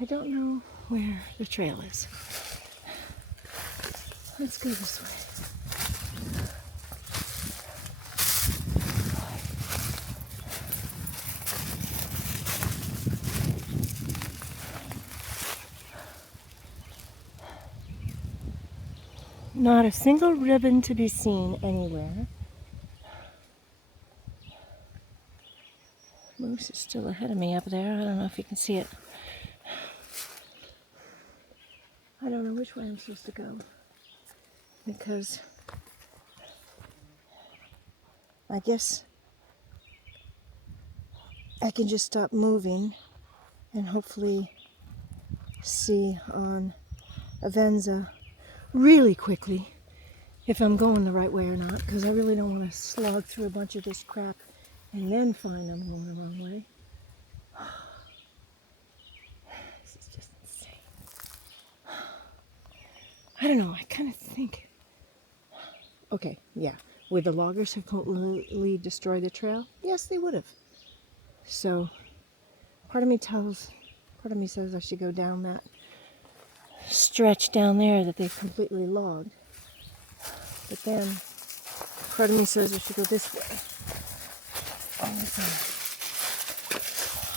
I don't know where the trail is. Let's go this way. Not a single ribbon to be seen anywhere. Moose is still ahead of me up there. I don't know if you can see it. I don't know which way I'm supposed to go, because I guess I can just stop moving and hopefully see on Avenza really quickly if I'm going the right way or not, because I really don't want to slog through a bunch of this crap and then find I'm going the wrong way. This is just insane. I don't know, I kind of think... Okay, yeah. Would the loggers have completely destroyed the trail? Yes, they would have. So, part of me says I should go down that stretch down there that they've completely logged. But then, part of me says I should go this way.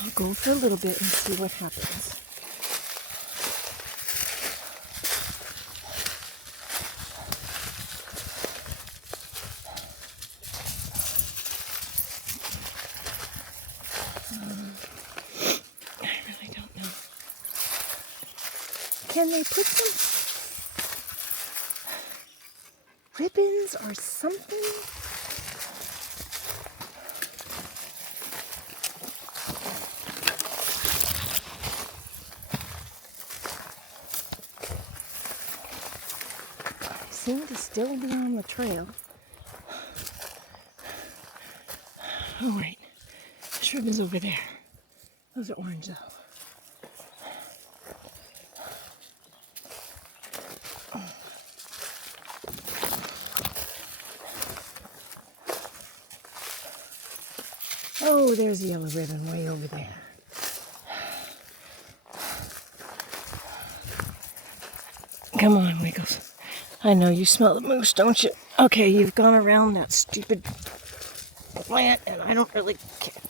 I'll go for a little bit and see what happens. Can they put some ribbons or something? They seem to still be on the trail. Oh wait, this ribbon's over there. Those are orange though. Oh, there's the yellow ribbon way over there. Come on, Wiggles. I know you smell the moose, don't you? Okay, you've gone around that stupid plant, and I don't really care.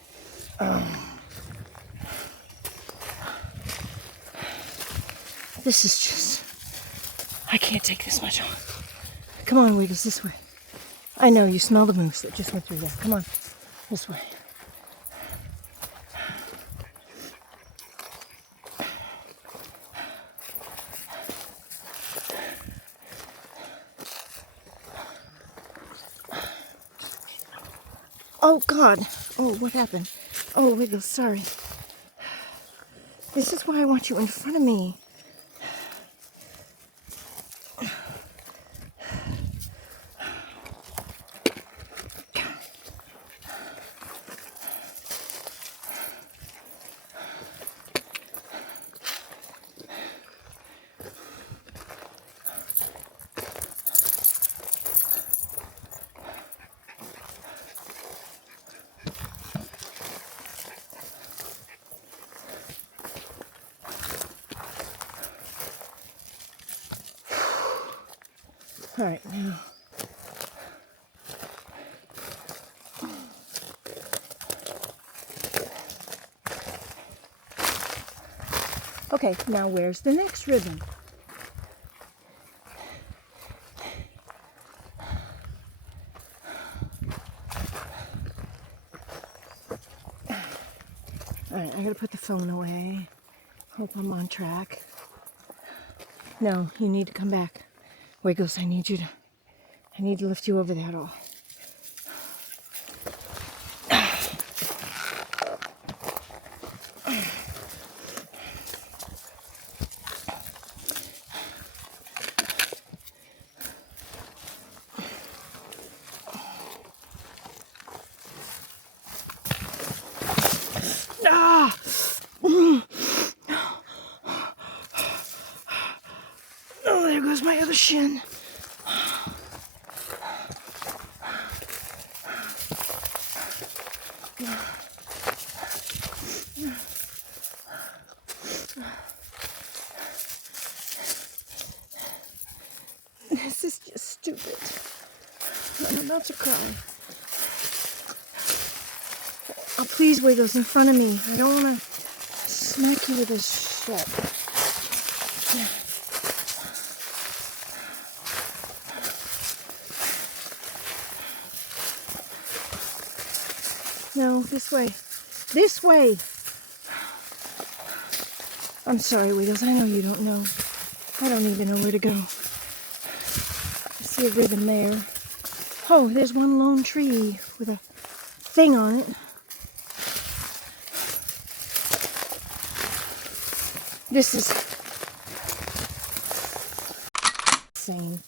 This is just... I can't take this much on. Come on, Wiggles, this way. I know you smell the moose that just went through there. Come on, this way. Oh, God. Oh, what happened? Oh, Wiggles, sorry. This is why I want you in front of me. All right, now. Okay, now where's the next ribbon? All right, I gotta put the phone away. Hope I'm on track. No, you need to come back. Wiggles, I need to lift you over that all. Ah! Oh, there goes my other shin. This is just stupid. I'm about to cry. Oh, please, Wiggles, in front of me. I don't want to smack you with a shot. No, this way. This way! I'm sorry, Wiggles. I know you don't know. I don't even know where to go. I see a ribbon there. Oh, there's one lone tree with a thing on it. This is insane.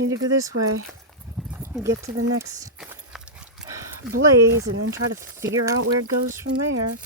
You need to go this way and get to the next blaze and then try to figure out where it goes from there.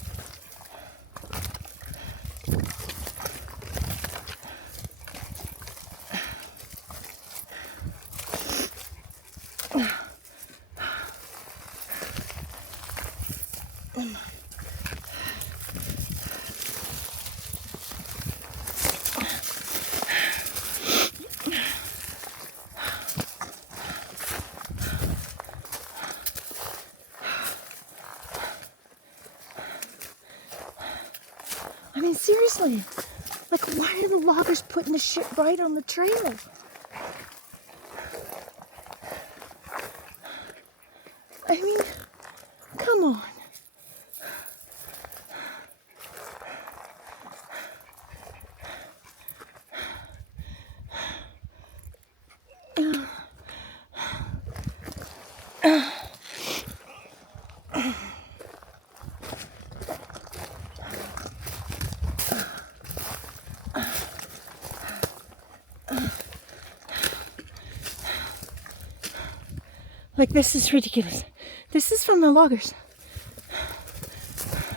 I mean, seriously, like, why are the loggers putting this shit right on the trail? I mean, come on. Like, this is ridiculous. This is from the loggers.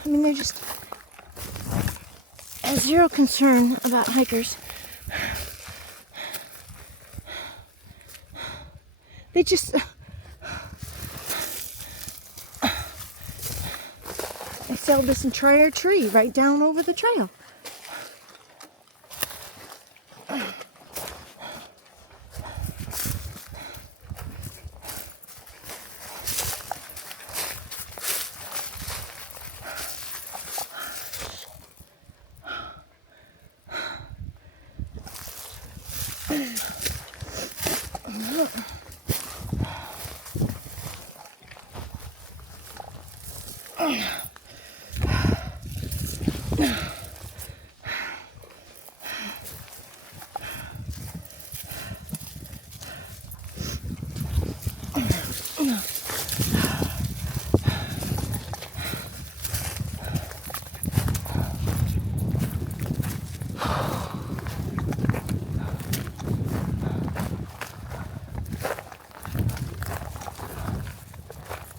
I mean, they're just have zero concern about hikers. They just they felled this entire tree right down over the trail.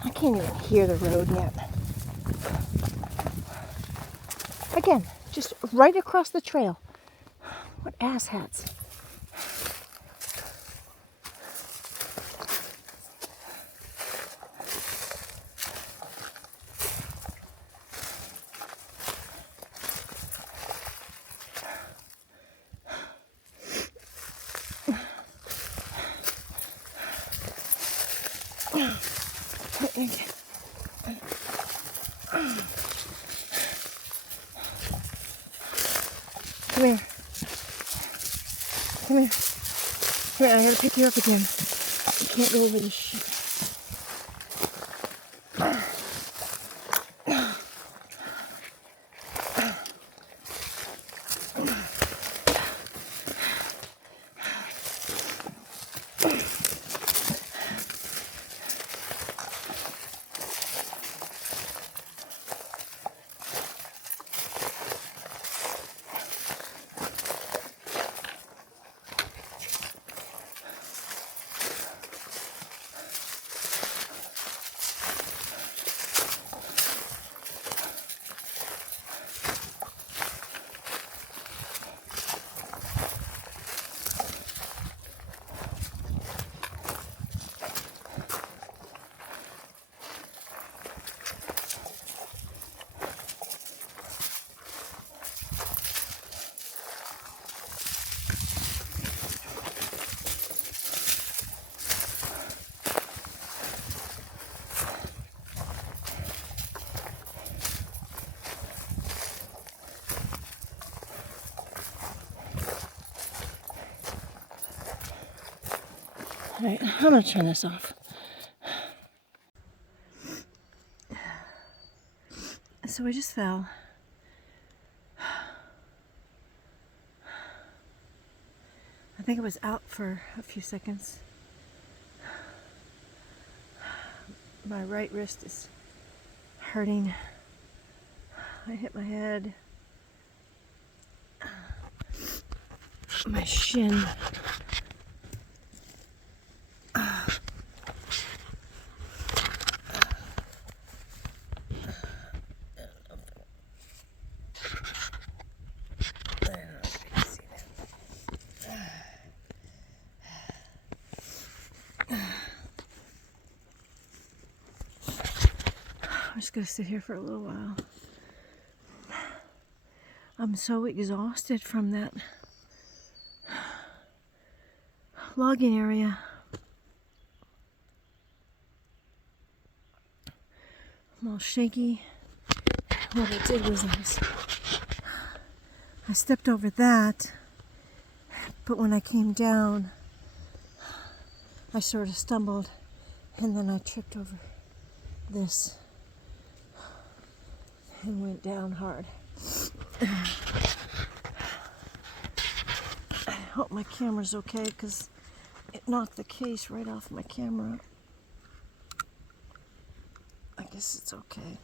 I can't even hear the road yet. Again, just right across the trail. What asshats. Come here. Come here. Come here, I gotta pick you up again. You can't go over this shit. Alright, I'm gonna turn this off. So I just fell. I think I was out for a few seconds. My right wrist is hurting. I hit my head. My shin. just gonna sit here for a little while. I'm so exhausted from that logging area. I'm all shaky. What I did was I stepped over that, but when I came down, I sort of stumbled, and then I tripped over this and went down hard. I hope my camera's okay because it knocked the case right off my camera. I guess it's okay.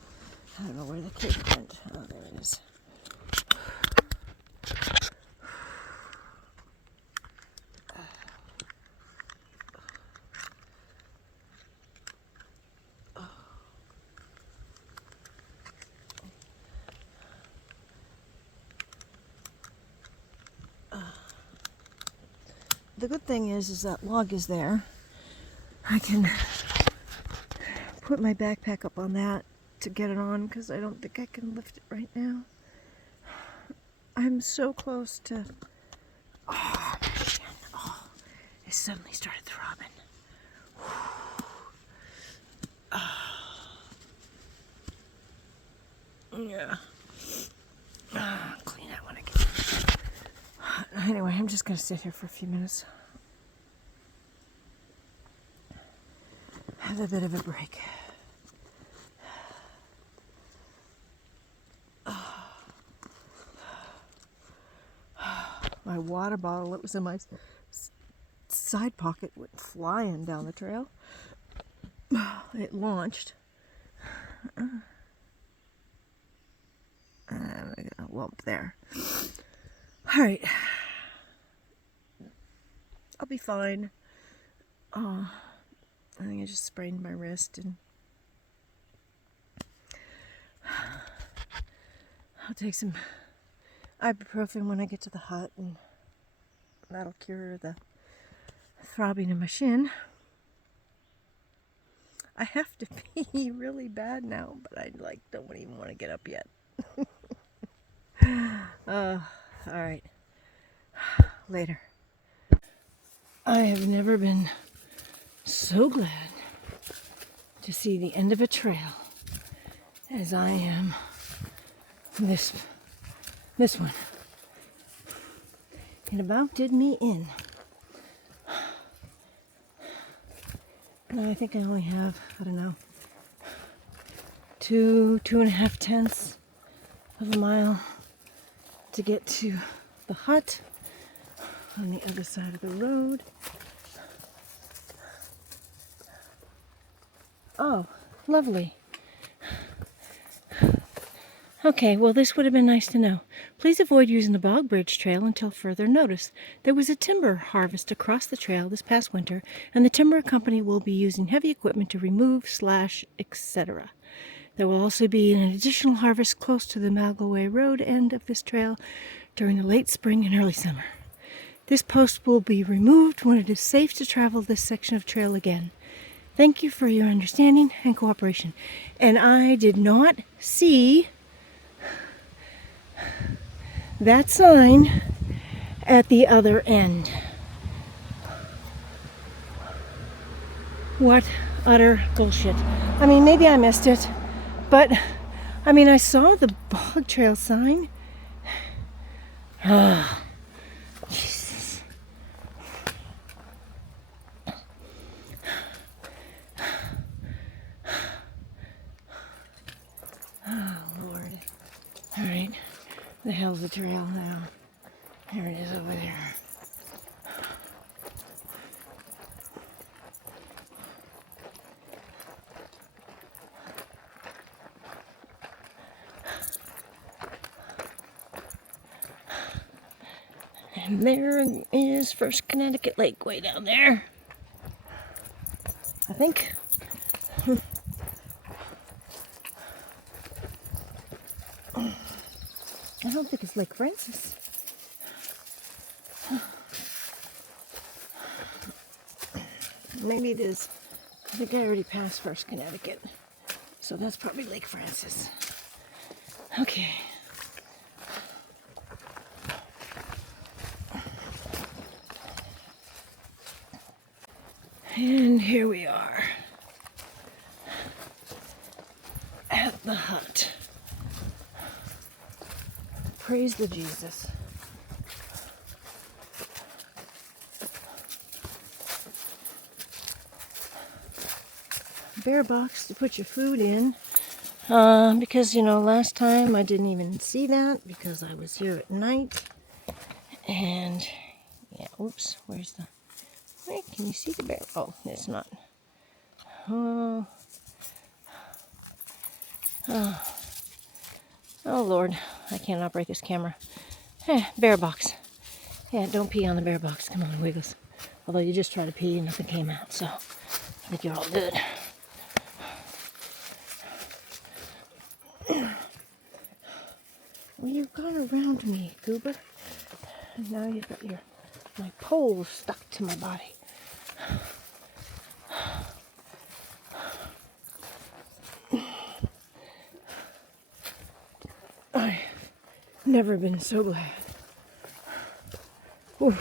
I don't know where the case went. Oh, there it is. The good thing is that log is there. I can put my backpack up on that to get it on because I don't think I can lift it right now. I'm so close to... Oh, man. Oh, it suddenly started throbbing. Yeah. Clean that when I get... Anyway, I'm just going to sit here for a few minutes. Have a bit of a break. My water bottle that was in my side pocket went flying down the trail. It launched. I got a lump there. All right. I'll be fine. I think I just sprained my wrist and I'll take some ibuprofen when I get to the hut and that'll cure the throbbing in my shin. I have to pee really bad now, but I don't even want to get up yet. All right. Later. I have never been so glad to see the end of a trail as I am this one. It about did me in. And I think I only have, I don't know, 2.5 tenths of a mile to get to the hut on the other side of the road. Oh, lovely. Okay, well, this would have been nice to know. Please avoid using the Bog Bridge Trail until further notice. There was a timber harvest across the trail this past winter, and the timber company will be using heavy equipment to remove, slash, etc. There will also be an additional harvest close to the Malgaway Road end of this trail during the late spring and early summer. This post will be removed when it is safe to travel this section of trail again. Thank you for your understanding and cooperation. And I did not see that sign at the other end. What utter bullshit. I mean, maybe I missed it, but I mean, I saw the Bog Trail sign. Jesus. Oh, Lord. All right. The hell's the trail now? There it is over there. And there is First Connecticut Lake way down there. I think. I don't think it's Lake Francis. Maybe it is. I think I already passed First Connecticut. So that's probably Lake Francis. Okay. And here we are at the hut. Praise the Jesus. Bear box to put your food in. Because, you know, last time I didn't even see that because I was here at night. And, yeah, oops, where's the... Wait, can you see the bear? Oh, it's not. Oh, Lord, I can't operate this camera. Bear box. Yeah, don't pee on the bear box. Come on, Wiggles. Although you just tried to pee and nothing came out, so I think you're all good. Well, you've gone around me, Goober. And now you've got my pole stuck to my body. I've never been so glad. Whew.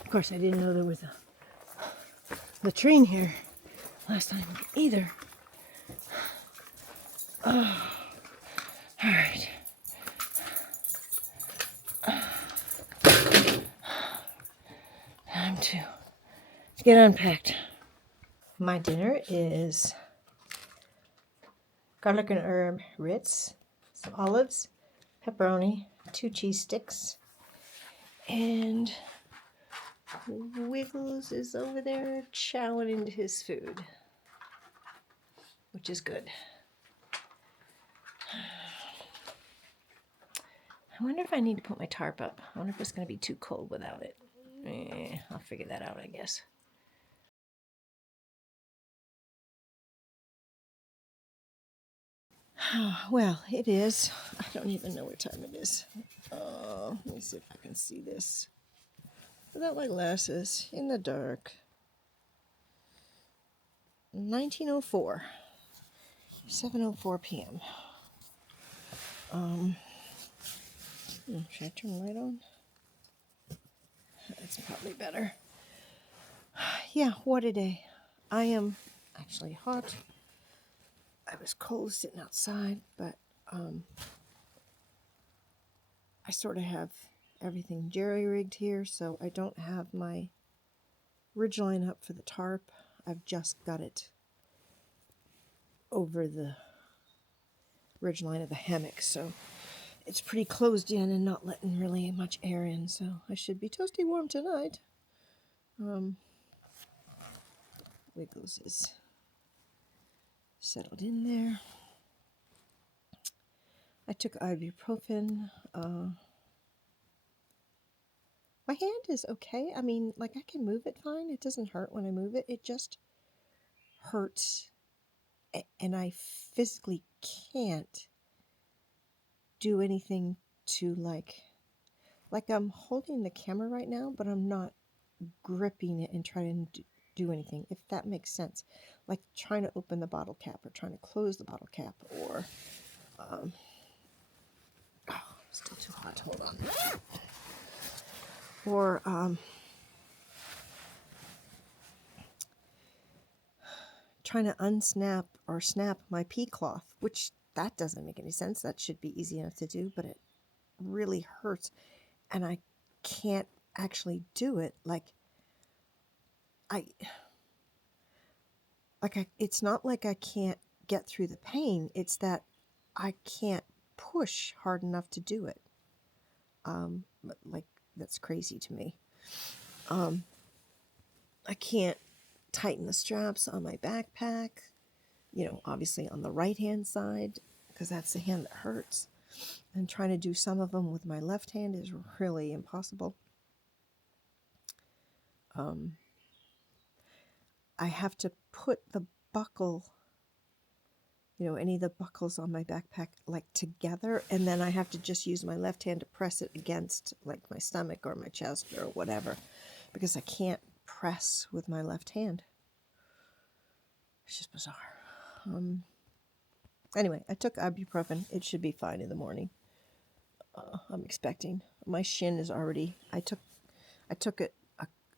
Of course, I didn't know there was a latrine here last time either. Oh, all right. Time to get unpacked. My dinner is garlic and herb Ritz, some olives, pepperoni, 2 cheese sticks, and Wiggles is over there chowing into his food, which is good. I wonder if I need to put my tarp up. I wonder if it's going to be too cold without it. I'll figure that out, I guess. Well, it is. I don't even know what time it is. Let me see if I can see this without my glasses in the dark. 19:04. 7:04 p.m. Should I turn the light on? That's probably better. Yeah, what a day. I am actually hot. I was cold sitting outside, but I sort of have everything jerry-rigged here, so I don't have my ridge line up for the tarp. I've just got it over the ridge line of the hammock, so it's pretty closed in and not letting really much air in, so I should be toasty warm tonight. Wiggles is settled in there. I took ibuprofen. My hand is okay. I mean, like, I can move it fine. It doesn't hurt when I move it. It just hurts, and I physically can't do anything to, like I'm holding the camera right now, but I'm not gripping it and trying to do anything, if that makes sense. Like trying to open the bottle cap or trying to close the bottle cap, or still too hot, hold on. Or trying to unsnap or snap my pea cloth, which that doesn't make any sense. That should be easy enough to do, but it really hurts, and I can't actually do it. It's not like I can't get through the pain. It's that I can't push hard enough to do it. Like, that's crazy to me. I can't tighten the straps on my backpack, obviously on the right-hand side, because that's the hand that hurts. And trying to do some of them with my left hand is really impossible. I have to put the buckle, any of the buckles on my backpack, like, together, and then I have to just use my left hand to press it against, like, my stomach or my chest or whatever, because I can't press with my left hand. It's just bizarre. Anyway, I took ibuprofen. It should be fine in the morning. I'm expecting. My shin is already. I took it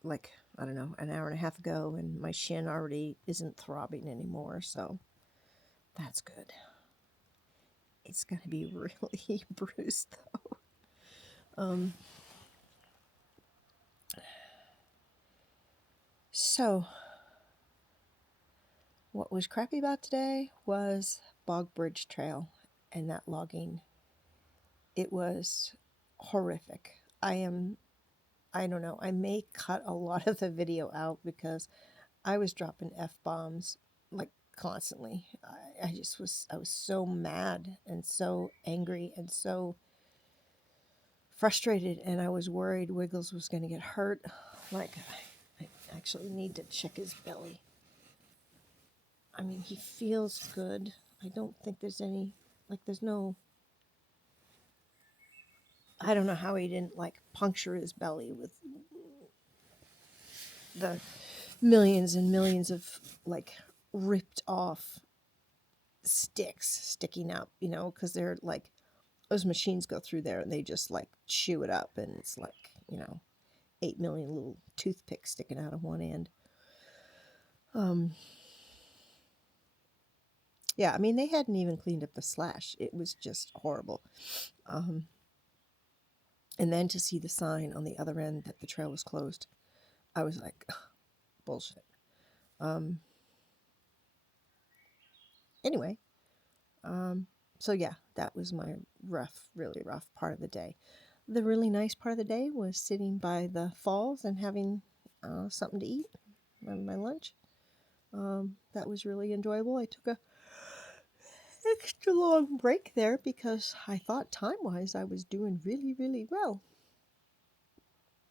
like, I don't know, an hour and a half ago, and my shin already isn't throbbing anymore. So that's good. It's gonna be really bruised though. So what was crappy about today was Bog Bridge Trail and that logging. It was horrific. I don't know, I may cut a lot of the video out because I was dropping F-bombs like constantly. I was so mad and so angry and so frustrated, and I was worried Wiggles was going to get hurt. Like, I actually need to check his belly. I mean, he feels good. I don't think there's any, like, there's no, I don't know how he didn't, like, puncture his belly with the millions and millions of, like, ripped off sticks sticking up, you know, because they're, like, those machines go through there and they just, like, chew it up, and it's, like, you know, 8 million little toothpicks sticking out of one end. Yeah, I mean, they hadn't even cleaned up the slash. It was just horrible. And then to see the sign on the other end that the trail was closed, I was like, bullshit. Anyway, so yeah, that was my really rough part of the day. The really nice part of the day was sitting by the falls and having something to eat, my lunch. That was really enjoyable. I took a extra long break there because I thought time-wise I was doing really, really well.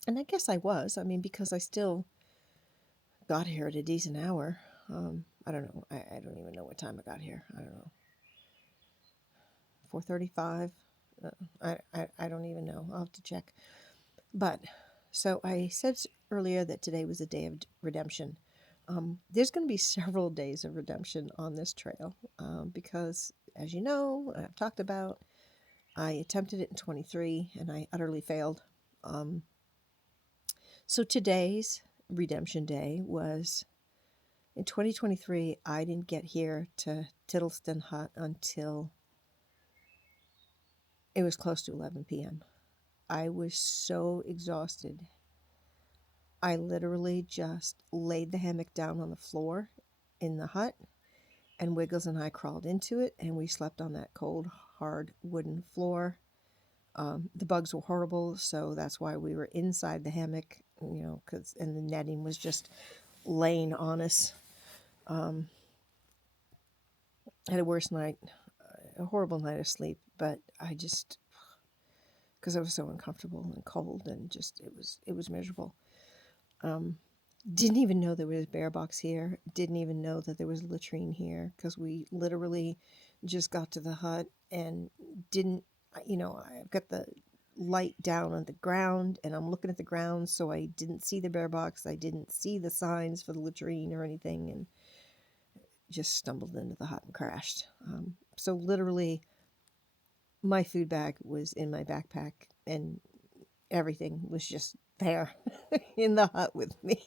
And I guess I was. I mean, because I still got here at a decent hour. I don't know. I don't even know what time I got here. I don't know. 4:35. I don't even know. I'll have to check. But, so I said earlier that today was a day of redemption. There's going to be several days of redemption on this trail because, as you know, I've talked about, I attempted it in 23 and I utterly failed. So today's redemption day was, in 2023, I didn't get here to Tillotson Hut until it was close to 11 p.m. I was so exhausted. I literally just laid the hammock down on the floor in the hut, and Wiggles and I crawled into it, and we slept on that cold, hard wooden floor. The bugs were horrible, so that's why we were inside the hammock, you know, and the netting was just laying on us. I had a worse night, a horrible night of sleep, but I just, because I was so uncomfortable and cold, and just, it was miserable. Didn't even know there was a bear box here. Didn't even know that there was a latrine here, because we literally just got to the hut and didn't, you know, I've got the light down on the ground and I'm looking at the ground, so I didn't see the bear box. I didn't see the signs for the latrine or anything, and just stumbled into the hut and crashed. So literally my food bag was in my backpack and everything was just there in the hut with me.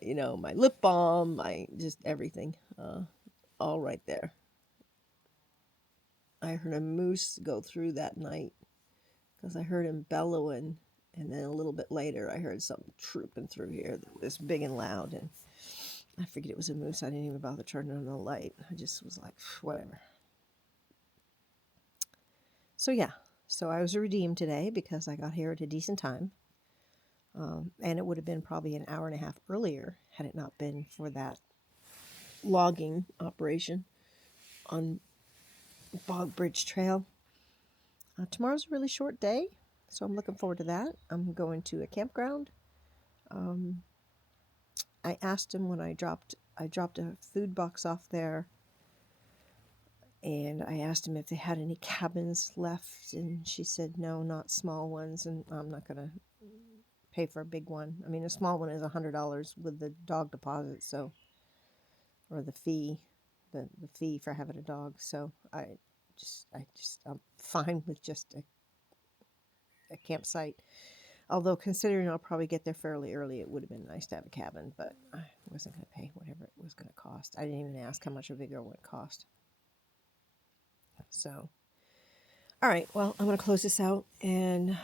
You know, my lip balm, my just everything, all right there. I heard a moose go through that night because I heard him bellowing, and then a little bit later I heard something trooping through here that was big and loud, and I figured it was a moose. I didn't even bother turning on the light. I just was like, whatever. So yeah, so I was redeemed today because I got here at a decent time. And it would have been probably an hour and a half earlier had it not been for that logging operation on Bog Bridge Trail. Tomorrow's a really short day, so I'm looking forward to that. I'm going to a campground. I asked him when I dropped a food box off there, and I asked him if they had any cabins left, and she said no, not small ones, and I'm not going to pay for a big one. I mean, a small one is $100 with the dog deposit, so, or the fee, the fee for having a dog. So I'm fine with just a campsite. Although considering I'll probably get there fairly early, it would have been nice to have a cabin, but I wasn't going to pay whatever it was going to cost. I didn't even ask how much a bigger one cost. So, all right, well, I'm going to close this out, and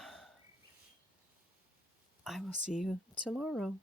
I will see you tomorrow.